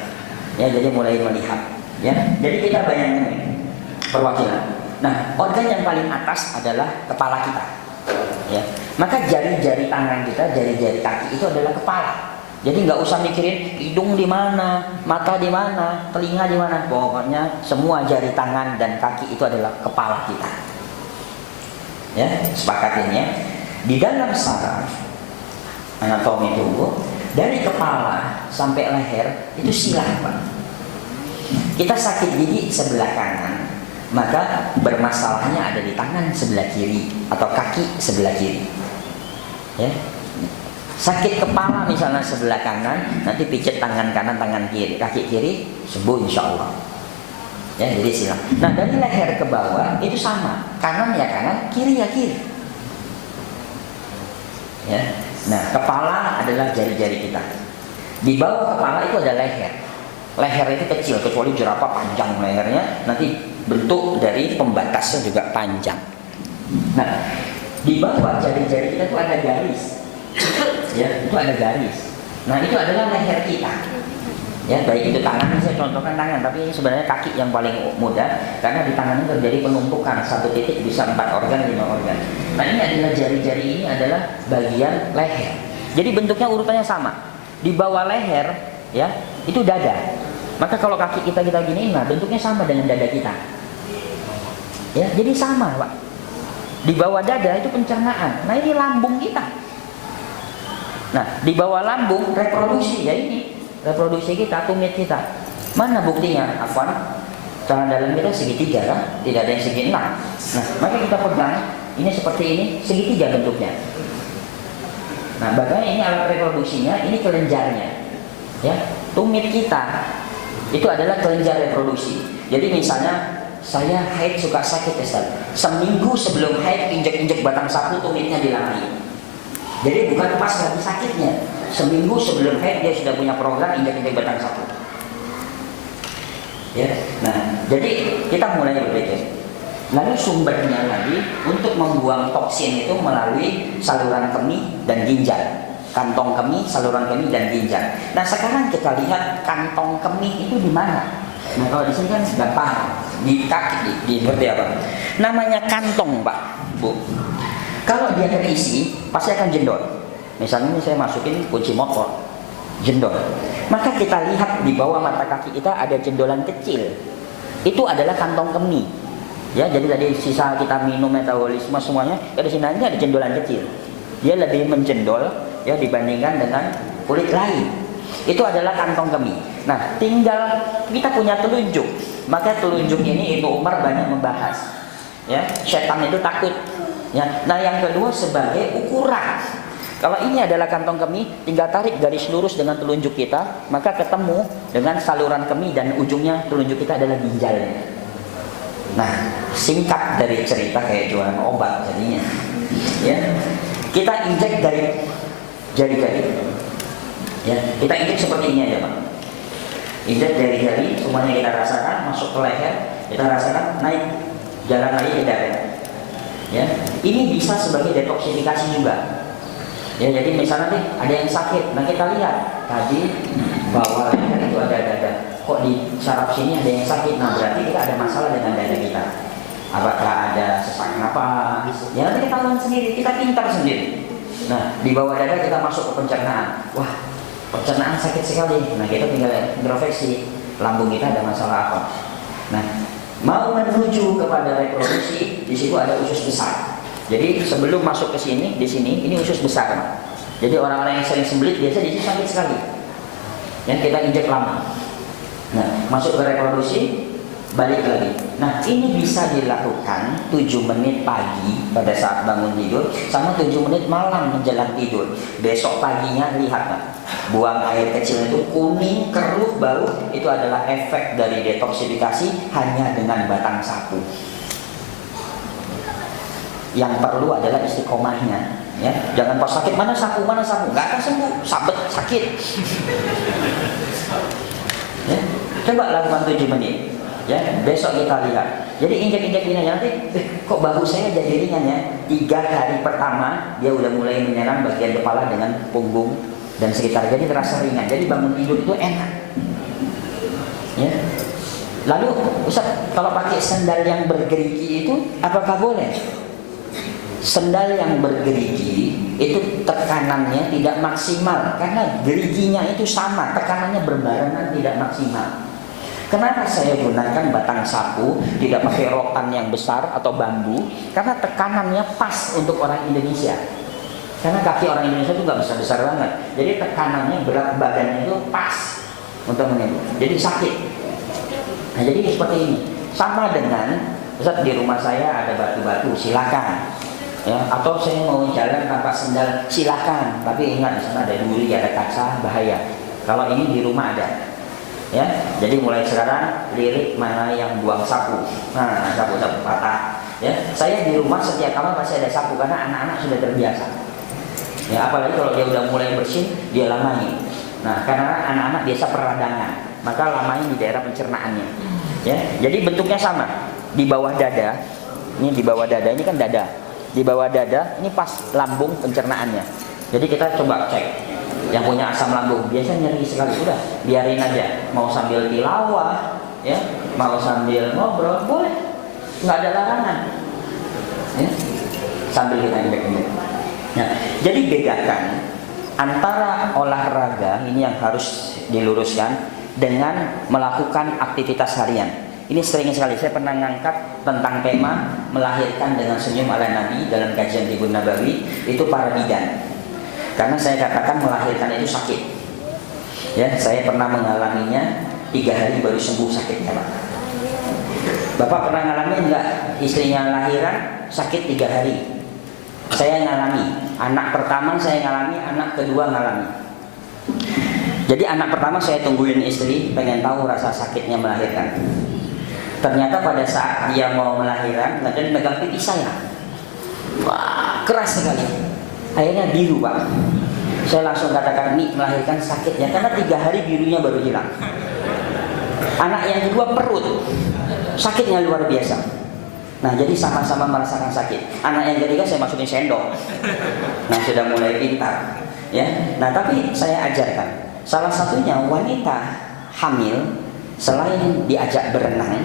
ya, jadi mulai melihat. Ya, jadi kita bayangkan perwakilan. Nah, organ yang paling atas adalah kepala kita. Ya, maka jari-jari tangan kita, jari-jari kaki itu adalah kepala. Jadi nggak usah mikirin hidung di mana, mata di mana, telinga di mana. Pokoknya semua jari tangan dan kaki itu adalah kepala kita. Ya, sepakatin ya. Di dalam saraf anatomi tubuh, dari kepala sampai leher itu silah, Pak. Kita sakit gigi sebelah kanan, maka bermasalahnya ada di tangan sebelah kiri atau kaki sebelah kiri. Ya. Sakit kepala misalnya sebelah kanan, nanti pijat tangan kanan, tangan kiri, kaki kiri, sembuh insya Allah. Ya, jadi silang. Nah, dari leher ke bawah itu sama, kanan ya kanan, kiri ya kiri. Ya. Nah, kepala adalah jari-jari kita. Di bawah kepala itu ada leher. Leher itu kecil, kecuali jerapah panjang lehernya, nanti bentuk dari pembatasnya juga panjang. Nah, di bawah jari-jari kita itu ada garis. Ya, itu ada garis. Nah, itu adalah leher kita. Ya, baik itu tangan, saya contohkan tangan, tapi ini sebenarnya kaki yang paling mudah karena di tangan ini terjadi penumpukan, satu titik bisa 4 organ, 5 organ. Nah, ini adalah jari-jari, ini adalah bagian leher. Jadi bentuknya urutannya sama. Di bawah leher, ya, itu dada. Maka kalau kaki kita gini, nah bentuknya sama dengan dada kita. Ya, jadi sama, Pak. Di bawah dada itu pencernaan. Nah, ini lambung kita. Nah, di bawah lambung reproduksi, ya ini reproduksi kita, tumit kita. Mana buktinya? Afwan, celana dalam kita segitiga kan? Tidak ada yang segi 6. Nah, maka kita pegang, ini seperti ini, segitiga bentuknya. Nah, bagaimana ini alat reproduksinya? Ini kelenjarnya. Ya, tumit kita itu adalah kelenjar reproduksi. Jadi misalnya saya haid suka sakit, Ustaz. Seminggu sebelum haid injek-injek batang sapu, tumitnya dilamai. Jadi bukan pas lagi sakitnya. Seminggu sebelum haid dia sudah punya program injek-injek batang sapu. Ya. Nah, jadi kita mulai berpikir. Lalu sumbernya lagi untuk membuang toksin itu melalui saluran kemih dan ginjal. Kantong kemih, saluran kemih dan ginjal. Nah, sekarang kita lihat kantong kemih itu di mana? Nah, kalau di sini kan gampang, di kaki, di seperti apa? Namanya kantong, Pak, Bu. Kalau dia terisi, pasti akan jendol. Misalnya ini saya masukin kunci motor, jendol. Maka kita lihat di bawah mata kaki kita ada jendolan kecil. Itu adalah kantong kemih. Ya, jadi tadi sisa kita minum metabolisme semuanya, di sini ada jendolan kecil. Dia lebih menjendol ya dibandingkan dengan kulit lain. Itu adalah kantong kemih. Nah, tinggal kita punya telunjuk. Maka telunjuk ini Ibnu Umar banyak membahas. Ya, setan itu takut. Ya. Nah, yang kedua sebagai ukuran. Kalau ini adalah kantong kemih, tinggal tarik garis lurus dengan telunjuk kita, maka ketemu dengan saluran kemih dan ujungnya telunjuk kita adalah ginjalnya. Nah, singkat dari cerita kayak jualan obat jadinya. Ya. Kita injek dari jari-jari. Ya, kita injek seperti ini aja, Pak. Injek jari-jari, semuanya kita rasakan, masuk ke leher, kita rasakan naik jalan lagi ke dada. Ya, ini bisa sebagai detoksifikasi juga. Ya, jadi misalnya nih ada yang sakit, nah kita lihat tadi bawah leher itu ada dada. Kok di saraf sini ada yang sakit? Nah, berarti kita ada masalah dengan dada kita. Apakah ada sesak napas? Ya, nanti kita tahu sendiri, kita pintar sendiri. Nah, di bawah dada kita masuk ke pencernaan. Wah, pencernaan sakit sekali. Nah, kita tinggal introspeksi, lambung kita ada masalah apa. Nah, mau menuju kepada reproduksi, di situ ada usus besar. Jadi sebelum masuk ke sini, di sini ini usus besar. Jadi orang-orang yang sering sembelit biasa di sini sakit sekali. Yang kita injek lama. Nah, masuk ke reproduksi, balik lagi. Nah, ini bisa dilakukan 7 menit pagi pada saat bangun tidur, sama 7 menit malam menjelang tidur. Besok paginya lihat, Pak, buang air kecil itu kuning, keruh, bau. Itu adalah efek dari detoksifikasi hanya dengan batang sapu. Yang perlu adalah istiqomahnya. Ya, jangan pas sakit mana sapu, nggak akan sembuh, sabet sakit. Ya, coba lakukan 7 menit. Ya, besok kita lihat. Jadi injek-injek ini nanti, kok bahu saya jadi ringan ya? 3 hari pertama dia udah mulai menyerang bagian kepala dengan punggung dan sekitar, jadi terasa ringan. Jadi bangun tidur itu enak. Ya. Lalu, Ustaz, kalau pakai sendal yang bergerigi itu apakah boleh? Sendal yang bergerigi itu tekanannya tidak maksimal karena geriginya itu sama, tekanannya berbarengan tidak maksimal. Kenapa saya gunakan batang sapu, tidak pakai rotan yang besar atau bambu? Karena tekanannya pas untuk orang Indonesia. Karena kaki orang Indonesia itu nggak besar-besar banget, jadi tekanannya berat badannya itu pas untuk menembus. Jadi sakit. Nah, jadi seperti ini. Sama dengan Ustaz, di rumah saya ada batu-batu, silakan. Ya, atau saya mau jalan tanpa sendal, silakan. Tapi ingat di sana ada duri, ada kaca, bahaya. Kalau ini di rumah ada. Ya, jadi mulai sekarang lirik mana yang buang sapu. Nah, sapu patah. Ya, saya di rumah setiap kamar pasti ada sapu karena anak-anak sudah terbiasa. Ya, apalagi kalau dia udah mulai bersih, dia lamai. Nah, karena anak-anak biasa peradangan, maka lamai di daerah pencernaannya. Ya, jadi bentuknya sama. Di bawah dada, ini di bawah dada, ini kan dada. Di bawah dada, ini pas lambung pencernaannya. Jadi kita coba cek. Yang punya asam lambung biasa nyeri sekali, udah biarin aja. Mau sambil tilawah, ya, mau sambil ngobrol boleh, nggak ada larangan. Ya, sambil kita indek-indek. Nah, jadi bedakan antara olahraga ini yang harus diluruskan dengan melakukan aktivitas harian. Ini sering sekali saya pernah ngangkat tentang tema melahirkan dengan senyum ala Nabi dalam kajian Tibbun Nabawi, itu para bidan. Karena saya katakan melahirkan itu sakit. Ya, saya pernah mengalaminya 3 hari baru sembuh sakitnya, Pak. Bapak pernah ngalamin nggak istrinya lahiran sakit 3 hari? Saya ngalami. Anak pertama saya ngalami, anak kedua ngalami. Jadi anak pertama saya tungguin istri, pengen tahu rasa sakitnya melahirkan. Ternyata pada saat dia mau melahirkan, dia megang pipi saya. Wah, keras sekali. Akhirnya biru, Pak. Saya langsung katakan, ini melahirkan sakit ya, karena 3 hari birunya baru hilang. Anak yang kedua perut, sakitnya luar biasa. Nah, jadi sama-sama merasakan sakit. Anak yang ketiga saya masukin sendok. Nah, sudah mulai pintar, ya. Nah, tapi saya ajarkan. Salah satunya wanita hamil selain diajak berenang,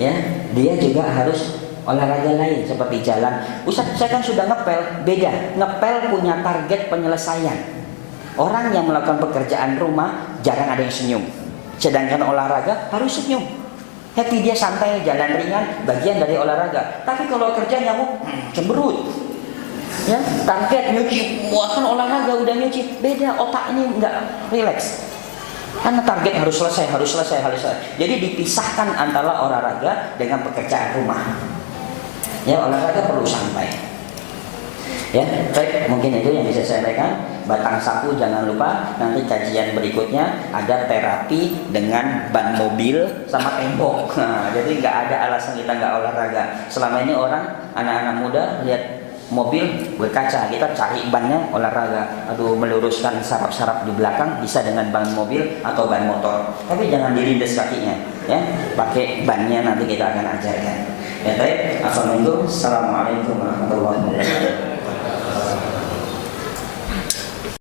ya, dia juga harus olahraga lain seperti jalan. Ustaz, saya kan sudah ngepel. Beda, ngepel punya target penyelesaian. Orang yang melakukan pekerjaan rumah jarang ada yang senyum. Sedangkan olahraga harus senyum. Happy, dia santai, jalan ringan, bagian dari olahraga. Tapi kalau kerja nyamuk, cemberut. Ya, target nyuci, wah kan olahraga udah nyuci. Beda, otak ini enggak rileks. Karena target harus selesai. Jadi dipisahkan antara olahraga dengan pekerjaan rumah. Ya, olahraga perlu santai. Ya, baik, mungkin itu yang bisa saya sampaikan. Batang sapu jangan lupa. Nanti kajian berikutnya ada terapi dengan ban mobil sama tembok. Nah, jadi nggak ada alasan kita nggak olahraga. Selama ini orang, anak-anak muda lihat mobil berkaca, kita cari bannya olahraga. Aduh, meluruskan saraf-saraf di belakang bisa dengan ban mobil atau ban motor. Tapi jangan dilindas kakinya, ya. Pakai bannya, nanti kita akan ajarkan. Ya, baik. Assalamualaikum warahmatullahi wabarakatuh.